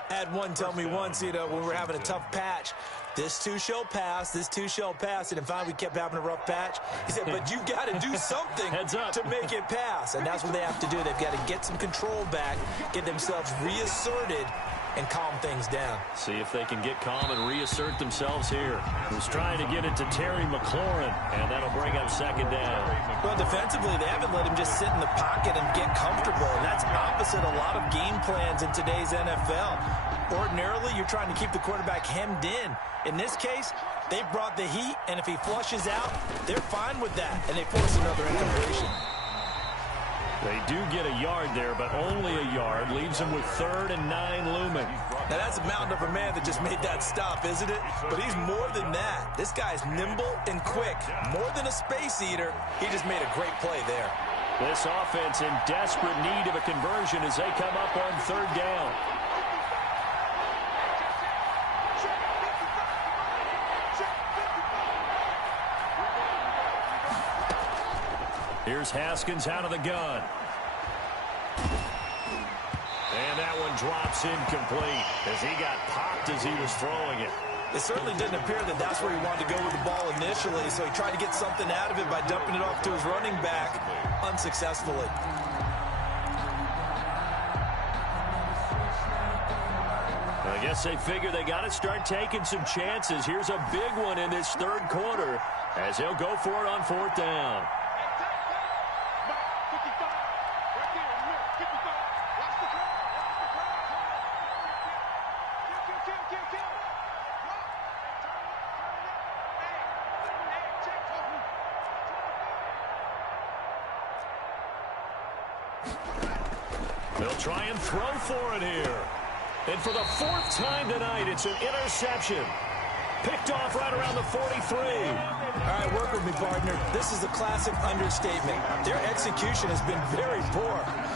I had one tell me once, when we were having a tough patch, this too shall pass, this too shall pass. And finally, we kept having a rough patch. He said, but you got to do something to make it pass. And that's what they have to do. They've got to get some control back, get themselves reasserted, and calm things down. See if they can get calm and reassert themselves here. He's trying to get it to Terry McLaurin, and that'll bring up 2nd down. Well, defensively, they haven't let him just sit in the pocket and get comfortable, and that's opposite a lot of game plans in today's NFL. Ordinarily, you're trying to keep the quarterback hemmed in. In this case, they brought the heat, and if he flushes out, they're fine with that, and they force another incompletion. They do get a yard there, but only a yard. Leaves them with 3rd and 9 looming. Now, that's a mountain of a man that just made that stop, isn't it? But he's more than that. This guy's nimble and quick. More than a space eater, he just made a great play there. This offense in desperate need of a conversion as they come up on 3rd down. Here's Haskins out of the gun. And that one drops incomplete as he got popped as he was throwing it. It certainly didn't appear that that's where he wanted to go with the ball initially, so he tried to get something out of it by dumping it off to his running back unsuccessfully. I guess they figure they got to start taking some chances. Here's a big one in this 3rd quarter as they'll go for it on 4th down. They'll try and throw for it here. And for the 4th time tonight, it's an interception. Picked off right around the 43. All right, work with me, partner. This is a classic understatement. Their execution has been very poor.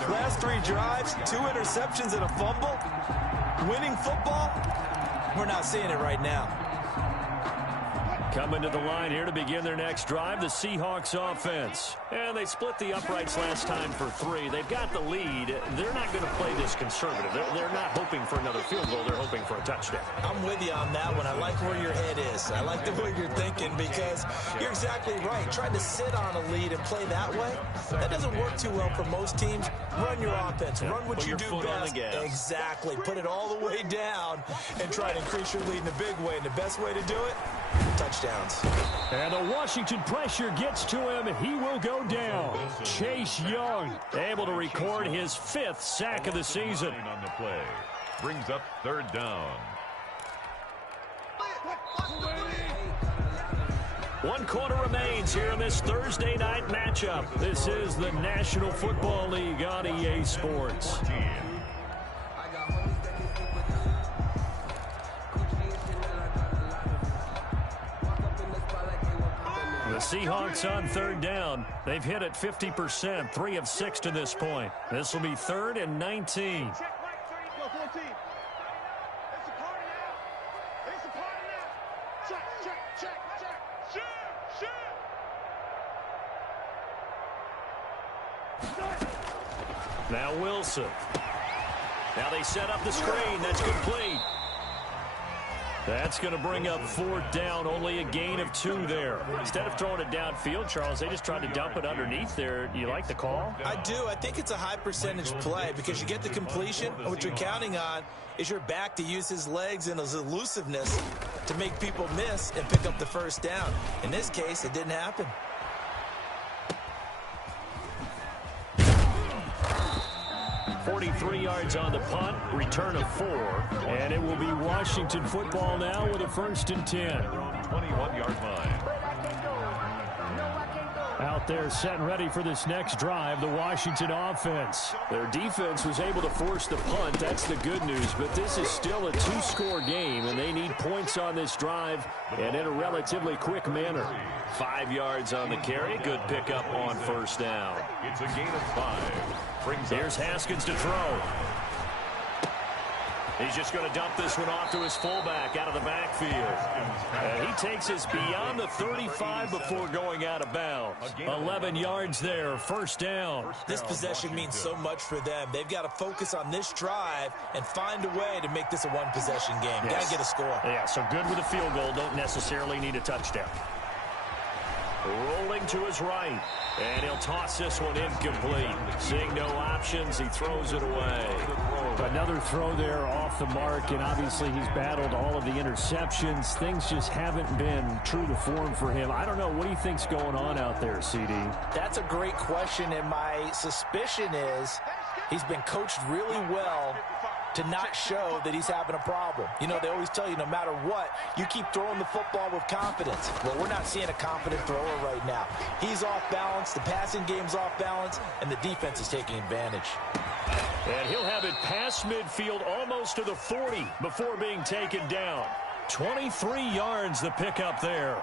Last 3 drives, 2 interceptions and a fumble. Winning football? We're not seeing it right now. Coming to the line here to begin their next drive, the Seahawks offense. And they split the uprights last time for 3. They've got the lead. They're not going to play this conservative. They're not hoping for another field goal. They're hoping for a touchdown. I'm with you on that one. I like where your head is. I like the way you're thinking because you're exactly right. Trying to sit on a lead and play that way, that doesn't work too well for most teams. Run your offense. Run what you do best. Exactly. Put it all the way down and try to increase your lead in a big way. And the best way to do it, touchdowns. And the Washington pressure gets to him. He will go down. Chase Young able to record his 5th sack of the season. On the play. Brings up 3rd down. 1 quarter remains here in this Thursday night matchup. This is the National Football League on EA Sports. The Seahawks on 3rd down. They've hit it 50%, 3 of 6 to this point. This will be 3rd and 19. Now Wilson. Now they set up the screen. That's complete. That's going to bring up 4th down, only a gain of 2 there. Instead of throwing it downfield, Charles, they just tried to dump it underneath there. Do you like the call? I do. I think it's a high percentage play because you get the completion, and what you're counting on is your back to use his legs and his elusiveness to make people miss and pick up the 1st down. In this case, it didn't happen. 43 yards on the punt, return of 4, and it will be Washington football now with a 1st and 10. 21-yard line. Out there set and ready for this next drive, the Washington offense. Their defense was able to force the punt. That's the good news, but this is still a 2-score game, and they need points on this drive and in a relatively quick manner. 5 yards on the carry. Good pickup on 1st down. It's a gain of 5. Here's Haskins to throw. He's just going to dump this one off to his fullback out of the backfield. And he takes us beyond the 35 before going out of bounds. 11 yards there, 1st down. This possession means so much for them. They've got to focus on this drive and find a way to make this a 1-possession game. Yes. Got to get a score. Yeah, so good with a field goal. Don't necessarily need a touchdown. Rolling to his right, and he'll toss this one incomplete. Seeing no options, he throws it away. Another throw there off the mark, and obviously he's battled all of the interceptions. Things just haven't been true to form for him. I don't know. What do you think's going on out there, CD? That's a great question, and my suspicion is he's been coached really well to not show that he's having a problem. You know, they always tell you no matter what, you keep throwing the football with confidence. Well, we're not seeing a confident thrower right now. He's off balance, the passing game's off balance, and the defense is taking advantage. And he'll have it past midfield almost to the 40 before being taken down. 23 yards the pickup there.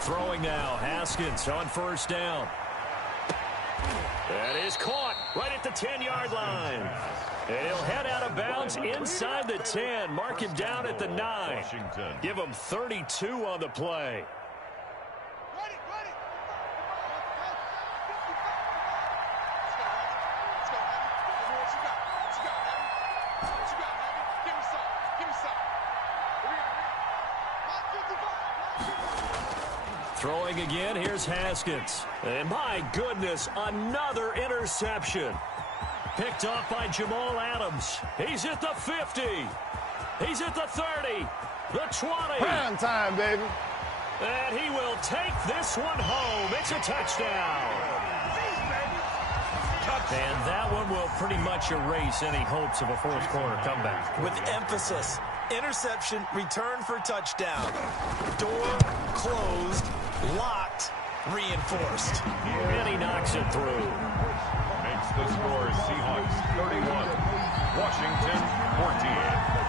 Throwing now, Haskins on first down. That is caught right at the 10-yard line. And he'll head out of bounds inside the 10. Mark him down at the 9. Give him 32 on the play. Throwing again, here's Haskins. And my goodness, another interception. Picked off by Jamal Adams. He's at the 50. He's at the 30. The 20. Prime time, baby. And he will take this one home. It's a touchdown. And that one will pretty much erase any hopes of a fourth quarter comeback. With emphasis, interception, return for touchdown. Door closed, locked, reinforced. And he knocks it through. Makes the score Seahawks 31, Washington 14.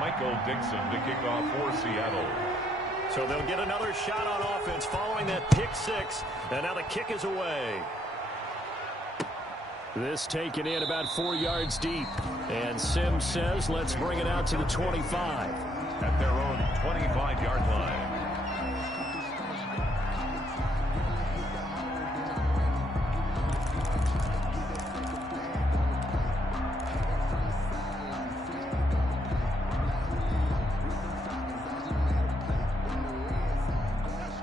Michael Dixon to kick off for Seattle. So they'll get another shot on offense following that pick six. And now the kick is away. This taken in about 4 yards deep. And Sims says, let's bring it out to the 25. At their own 25-yard line.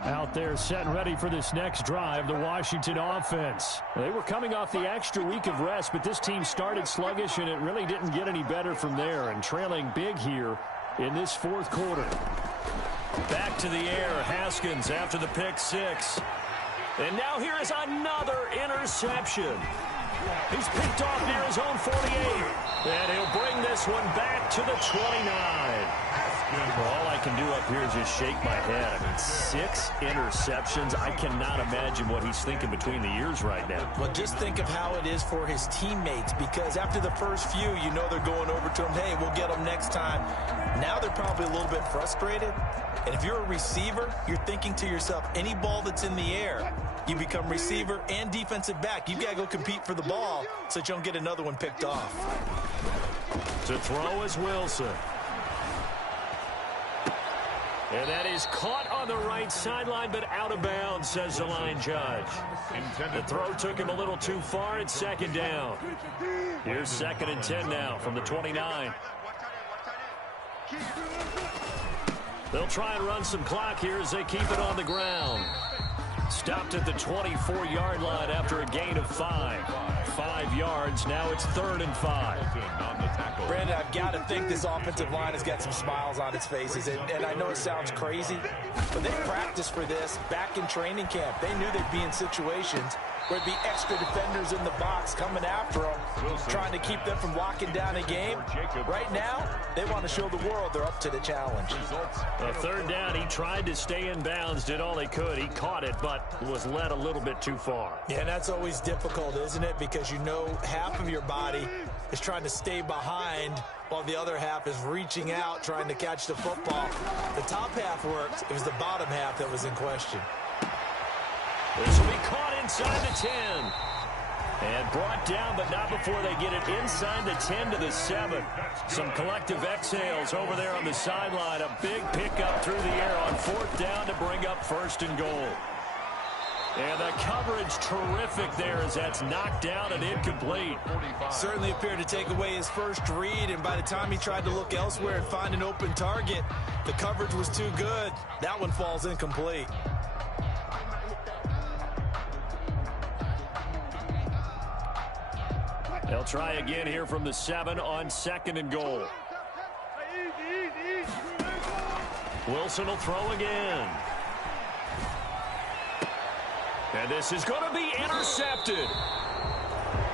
Out there set and ready for this next drive, the Washington offense. They were coming off the extra week of rest, but this team started sluggish, and it really didn't get any better from there, and trailing big here in this fourth quarter. Back to the air, Haskins after the pick six. And now here is another interception. He's picked off near his own 48. And he'll bring this one back to the 29. Well, all I can do up here is just shake my head. I mean, 6 interceptions. I cannot imagine what he's thinking between the ears right now. Well, just think of how it is for his teammates, because after the first few, you know they're going over to him, hey, we'll get them next time. Now they're probably a little bit frustrated. And if you're a receiver, you're thinking to yourself, any ball that's in the air, you become receiver and defensive back. You've got to go compete for the ball so that you don't get another one picked off. To throw is Wilson. And that is caught on the right sideline, but out of bounds, says the line judge. The throw took him a little too far. It's second down. Here's 2nd and 10 now from the 29. They'll try and run some clock here as they keep it on the ground. Stopped at the 24-yard line after a gain of 5. 5 yards. Now it's 3rd and 5. Brandon, I've got to think this offensive line has got some smiles on its faces. And I know it sounds crazy, but they practiced for this back in training camp. They knew they'd be in situations where it'd be extra defenders in the box coming after them, trying to keep them from locking down a game. Right now, they want to show the world they're up to the challenge. A 3rd down, he tried to stay in bounds, did all he could. He caught it, but was led a little bit too far. Yeah, and that's always difficult, isn't it? Because you know half of your body is trying to stay behind while the other half is reaching out, trying to catch the football. The top half worked. It was the bottom half that was in question. This will be caught inside the 10. And brought down, but not before they get it inside the 10 to the 7. Some collective exhales over there on the sideline. A big pickup through the air on 4th down to bring up 1st and goal. And the coverage terrific there as that's knocked down and incomplete. Certainly appeared to take away his first read, and by the time he tried to look elsewhere and find an open target, the coverage was too good. That one falls incomplete. They'll try again here from the 7 on 2nd and goal. Wilson will throw again. And this is going to be intercepted.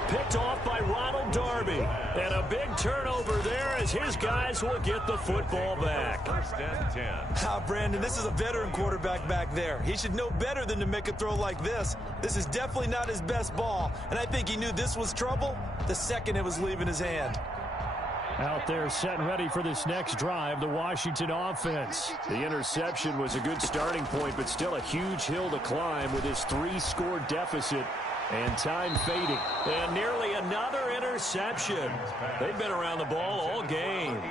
Picked off by Ronald Darby. And a big turnover there as his guys will get the football back. First and 10. Brandon, this is a veteran quarterback back there. He should know better than to make a throw like this. This is definitely not his best ball. And I think he knew this was trouble the second it was leaving his hand. Out there set and ready for this next drive, the Washington offense. The interception was a good starting point, but still a huge hill to climb with his 3-score deficit and time fading. And nearly another interception. They've been around the ball all game.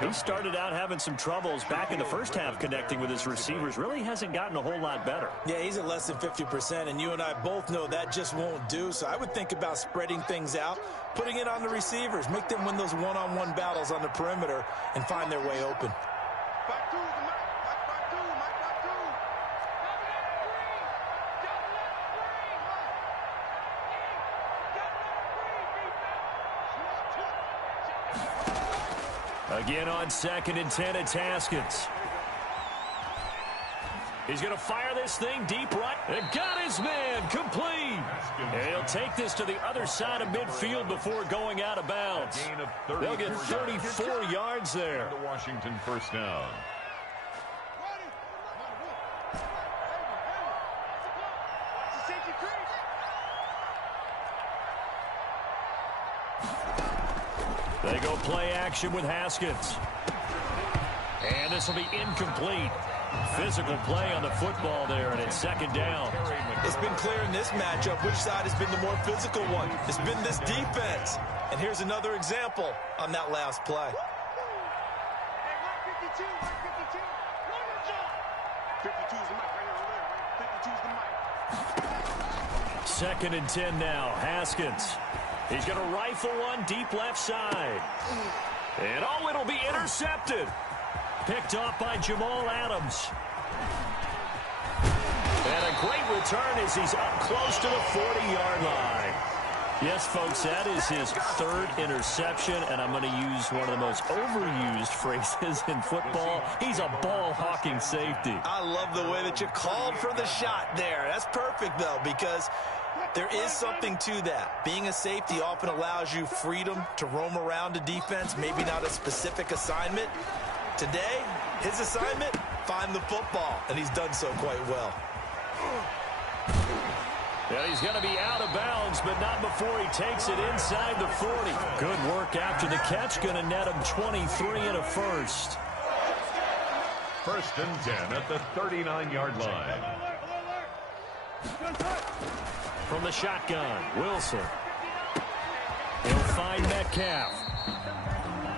He started out having some troubles back in the first half connecting with his receivers. Really hasn't gotten a whole lot better. Yeah, he's at less than 50%, and you and I both know that just won't do. So I would think about spreading things out, putting it on the receivers, make them win those one-on-one battles on the perimeter and find their way open. Again on 2nd and 10, it's Haskins. He's going to fire this thing deep right. And got his man complete. And he'll take this to the other side of midfield before going out of bounds. They'll get 34 yards there. The Washington first down. They go play action with Haskins. And this will be incomplete. Physical play on the football there, and it's 2nd down. It's been clear in this matchup which side has been the more physical one. It's been this defense. And here's another example on that last play. 2nd and 10 now. Haskins. He's going to rifle one deep left side. And oh, it'll be intercepted. Picked off by Jamal Adams. And a great return as he's up close to the 40-yard line. Yes, folks, that is his 3rd interception, and I'm going to use one of the most overused phrases in football. He's a ball-hawking safety. I love the way that you called for the shot there. That's perfect, though, because there is something to that. Being a safety often allows you freedom to roam around a defense, maybe not a specific assignment. Today, his assignment, find the football, and he's done so quite well. Well, he's going to be out of bounds, but not before he takes it inside the 40. Good work after the catch. Going to net him 23 and a first. 1st and 10 at the 39-yard line. From the shotgun, Wilson. He'll find Metcalf.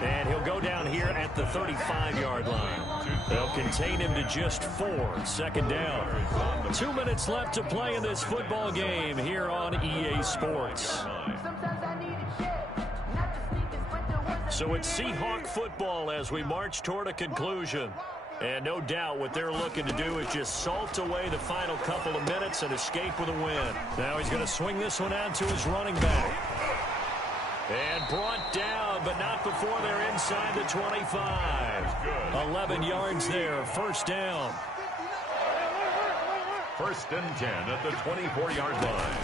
And he'll go down here at the 35-yard line. They'll contain him to just 4. 2nd down. 2 minutes left to play in this football game here on EA Sports. So it's Seahawk football as we march toward a conclusion. And no doubt what they're looking to do is just salt away the final couple of minutes and escape with a win. Now he's going to swing this one out to his running back. And brought down, but not before they're inside the 25. 11 yards there, 1st down. 1st and 10 at the 24-yard line.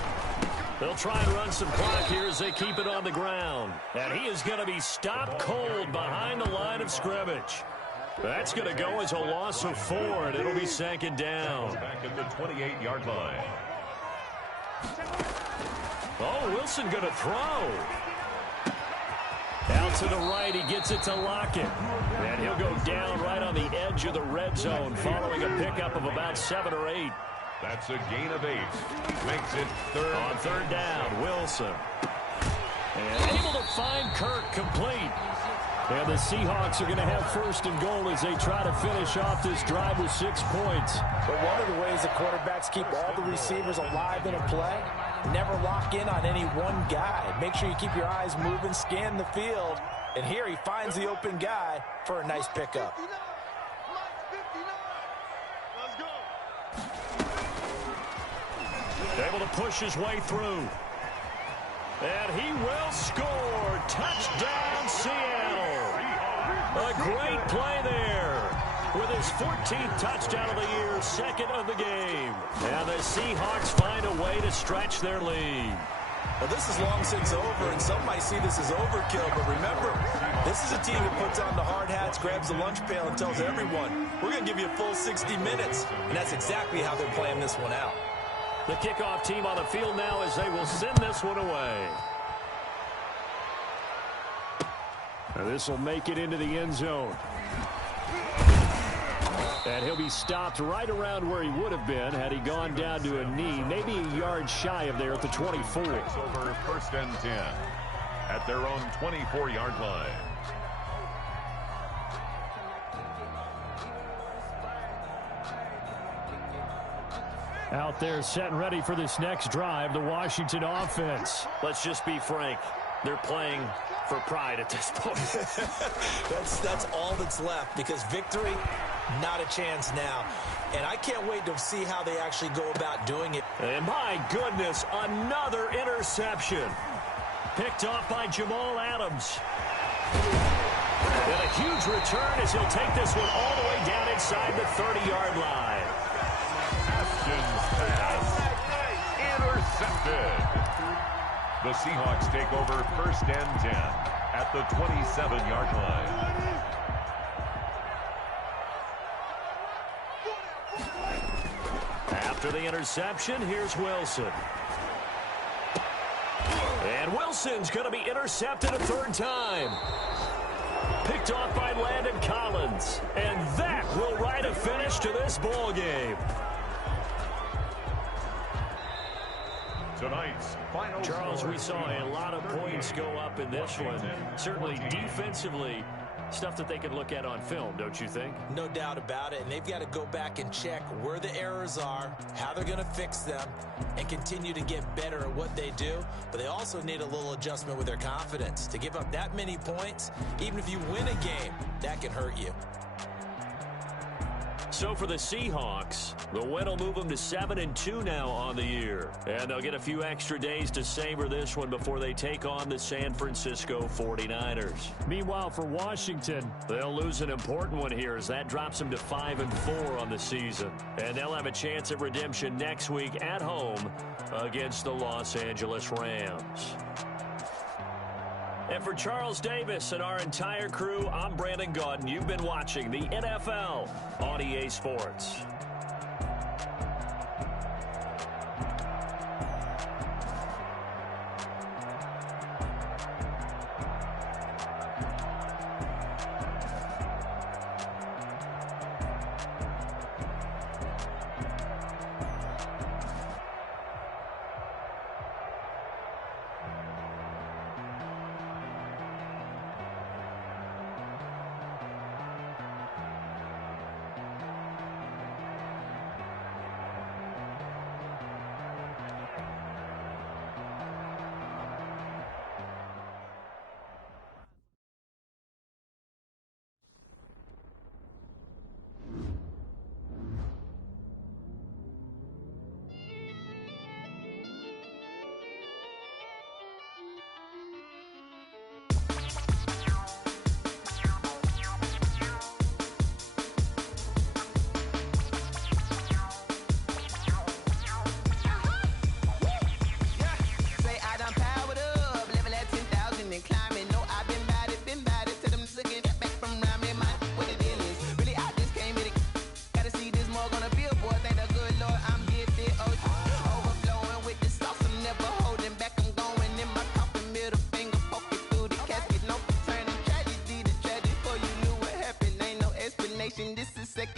They'll try and run some clock here as they keep it on the ground. And he is going to be stopped cold behind the line of scrimmage. That's going to go as a loss of 4, and it'll be 2nd down. Back at the 28-yard line. Oh, Wilson going to throw. Out to the right, he gets it to Lockett. And he'll go down right on the edge of the red zone following a pickup of about 7 or 8. That's a gain of 8. Makes it 3rd. On 3rd down, Wilson. And able to find Kirk complete. And the Seahawks are going to have 1st and goal as they try to finish off this drive with 6 points. But one of the ways the quarterbacks keep all the receivers alive in a play, never lock in on any one guy. Make sure you keep your eyes moving, scan the field. And here he finds the open guy for a nice pickup. Able to push his way through. And he will score. Touchdown, Seattle. A great play there. with his 14th touchdown of the year, second of the game. And the Seahawks find a way to stretch their lead. Well, this is long since over, and some might see this as overkill, but remember, this is a team that puts on the hard hats, grabs the lunch pail, and tells everyone, we're going to give you a full 60 minutes, and that's exactly how they're playing this one out. The kickoff team on the field now as they will send this one away. This will make it into the end zone. And he'll be stopped right around where he would have been had he gone down to a knee, maybe a yard shy of there at the 24. Takes over first and 10 at their own 24-yard line. Out there set and ready for this next drive, the Washington offense. Let's just be frank. They're playing for pride at this point. That's all that's left, because victory, not a chance now. And I can't wait to see how they actually go about doing it. And my goodness, another interception. Picked off by Jamal Adams. And a huge return as he'll take this one all the way down inside the 30-yard line. Haskins pass. Intercepted. The Seahawks take over first and 10 at the 27-yard line. After the interception, here's Wilson. And Wilson's going to be intercepted a third time. Picked off by Landon Collins. And that will write a finish to this ball game. Tonight's final Charles, score. we saw a lot of points go up in this one. Certainly defensively, stuff that they can look at on film, don't you think? No doubt about it. And they've got to go back and check where the errors are, how they're going to fix them, and continue to get better at what they do. But they also need a little adjustment with their confidence. To give up that many points, even if you win a game, that can hurt you. So for the Seahawks, the win will move them to 7-2 now on the year. And they'll get a few extra days to savor this one before they take on the San Francisco 49ers. Meanwhile, for Washington, they'll lose an important one here as that drops them to 5-4 on the season. And they'll have a chance at redemption next week at home against the Los Angeles Rams. And for Charles Davis and our entire crew, I'm Brandon Gaudin. You've been watching the NFL on EA Sports.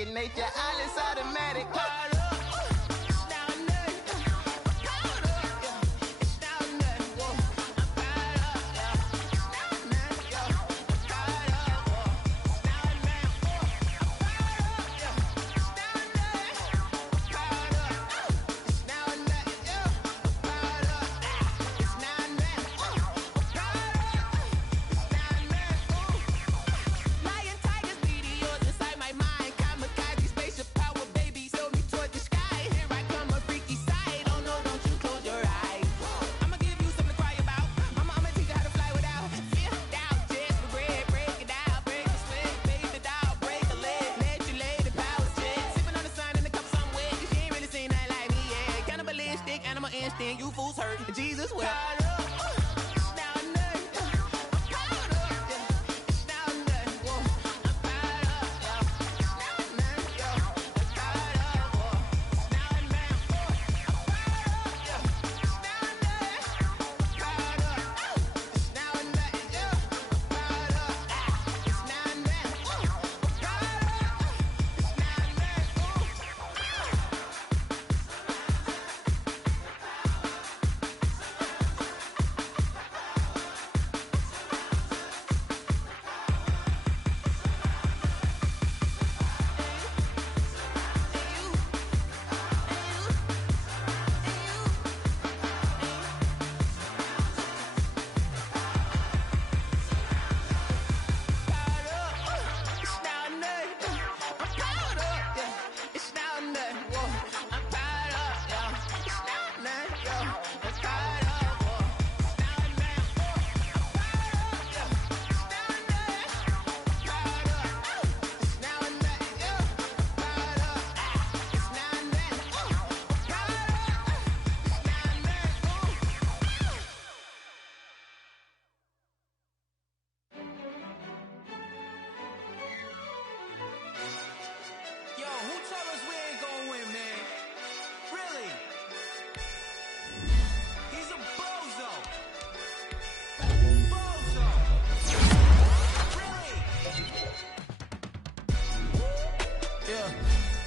Nature, all is automatic. Lion, tigers, meteors inside my mind. Kamikaze spaceship Jesus wept.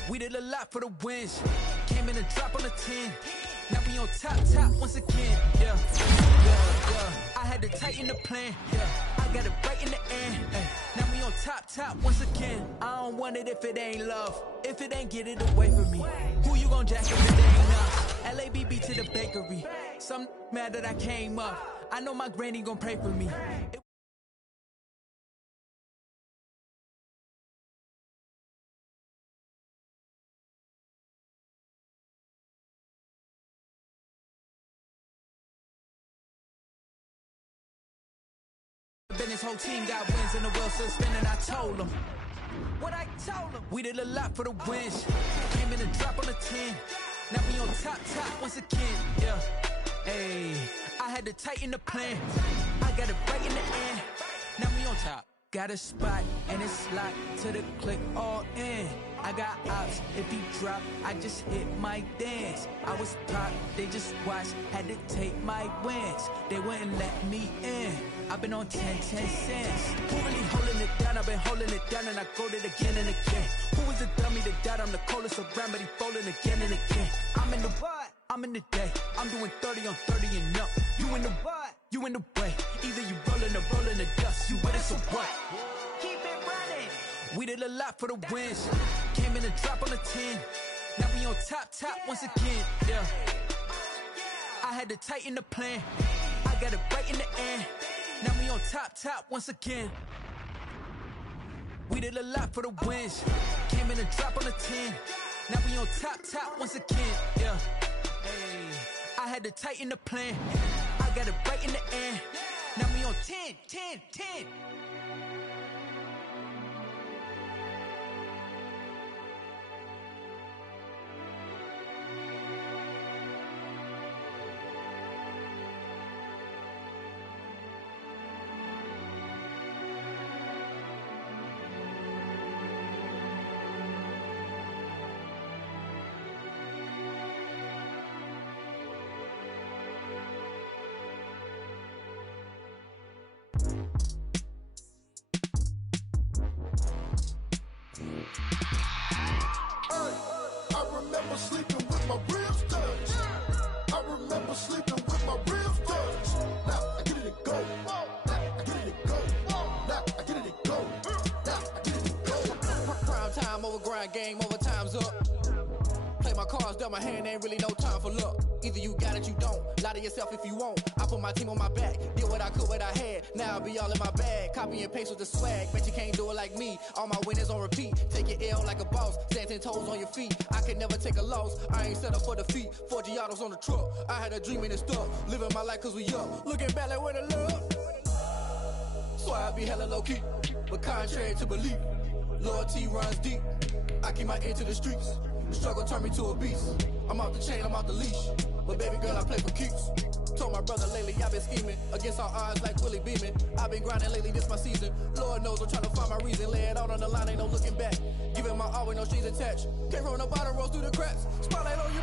We did a lot for the wins. Came in and drop on the 10. Now we on top once again. Yeah. I had to tighten the plan. Yeah. I got it right in the end. Now we on top once again. I don't want it if it ain't love. If it ain't, get it away from me. Who you gon' jack if it ain't us? LABB to the bakery. Some mad that I came up. I know my granny gon' pray for me. This whole team got wins and the world still spinning. I told them what I told them. We did a lot for the wins. Came in and drop on the 10. Now we on top once again. Yeah. Hey, I had to tighten the plan. I got it right in the end. Now we on top. Got a spot and it's locked to the click all in. I got ops, if he drop, I just hit my dance. I was pop, they just watched, had to take my wins. They wouldn't let me in. I've been on 10 cents. Who really holding it down? I've been holding it down and I go it again and again. Who was the dummy that died? I'm the coldest around, but he folding again and again. I'm in the what? I'm in the day. I'm doing 30 on 30 and up. You in the what? You in the way. Either you rolling or rolling the dust. You with it, so what? Keep it running. We did a lot for the wins. Came in and drop on the 10. Now we on top once again. Yeah. I had to tighten the plan. I got it right in the end. Now we on top once again. We did a lot for the wins. Came in and drop on the 10. Now we on top once again. Yeah. Hey, I had to tighten the plan. I got it right in the end. Now we on 10. Sleeping with my ribs touched. I remember sleeping with my ribs touched. Now I get it to go. Now I get it to go. Now I get it to go. Now I get it to go. Prime time over grind game, over time's up. Play my cards, dealt my hand, ain't really no time for luck. Either you got it, you don't. Lie to yourself if you won't. I put my team on my back, did what I could, what I had. Now I be all in my bag, copy and paste with the swag. Bet you can't do it like me. All my winners on repeat. Take your L like a boss, stand 10 toes on your feet. I can never take a loss. I ain't set up for defeat. 4 Giottos on the truck. I had a dream and it's stuck. Living my life cause we up. Looking back like where the love. So I be hella low key, but contrary to belief, loyalty runs deep. I keep my ear to the streets. Struggle turned me to a beast. I'm off the chain, I'm off the leash. But baby girl, I play for keeps. Told my brother lately I've been scheming against all odds like Willie Beeman. I've been grinding lately, this my season. Lord knows I'm trying to find my reason. Lay it out on the line, ain't no looking back. Giving my all with no strings attached. Came from the bottom, rose through the cracks. Spotlight on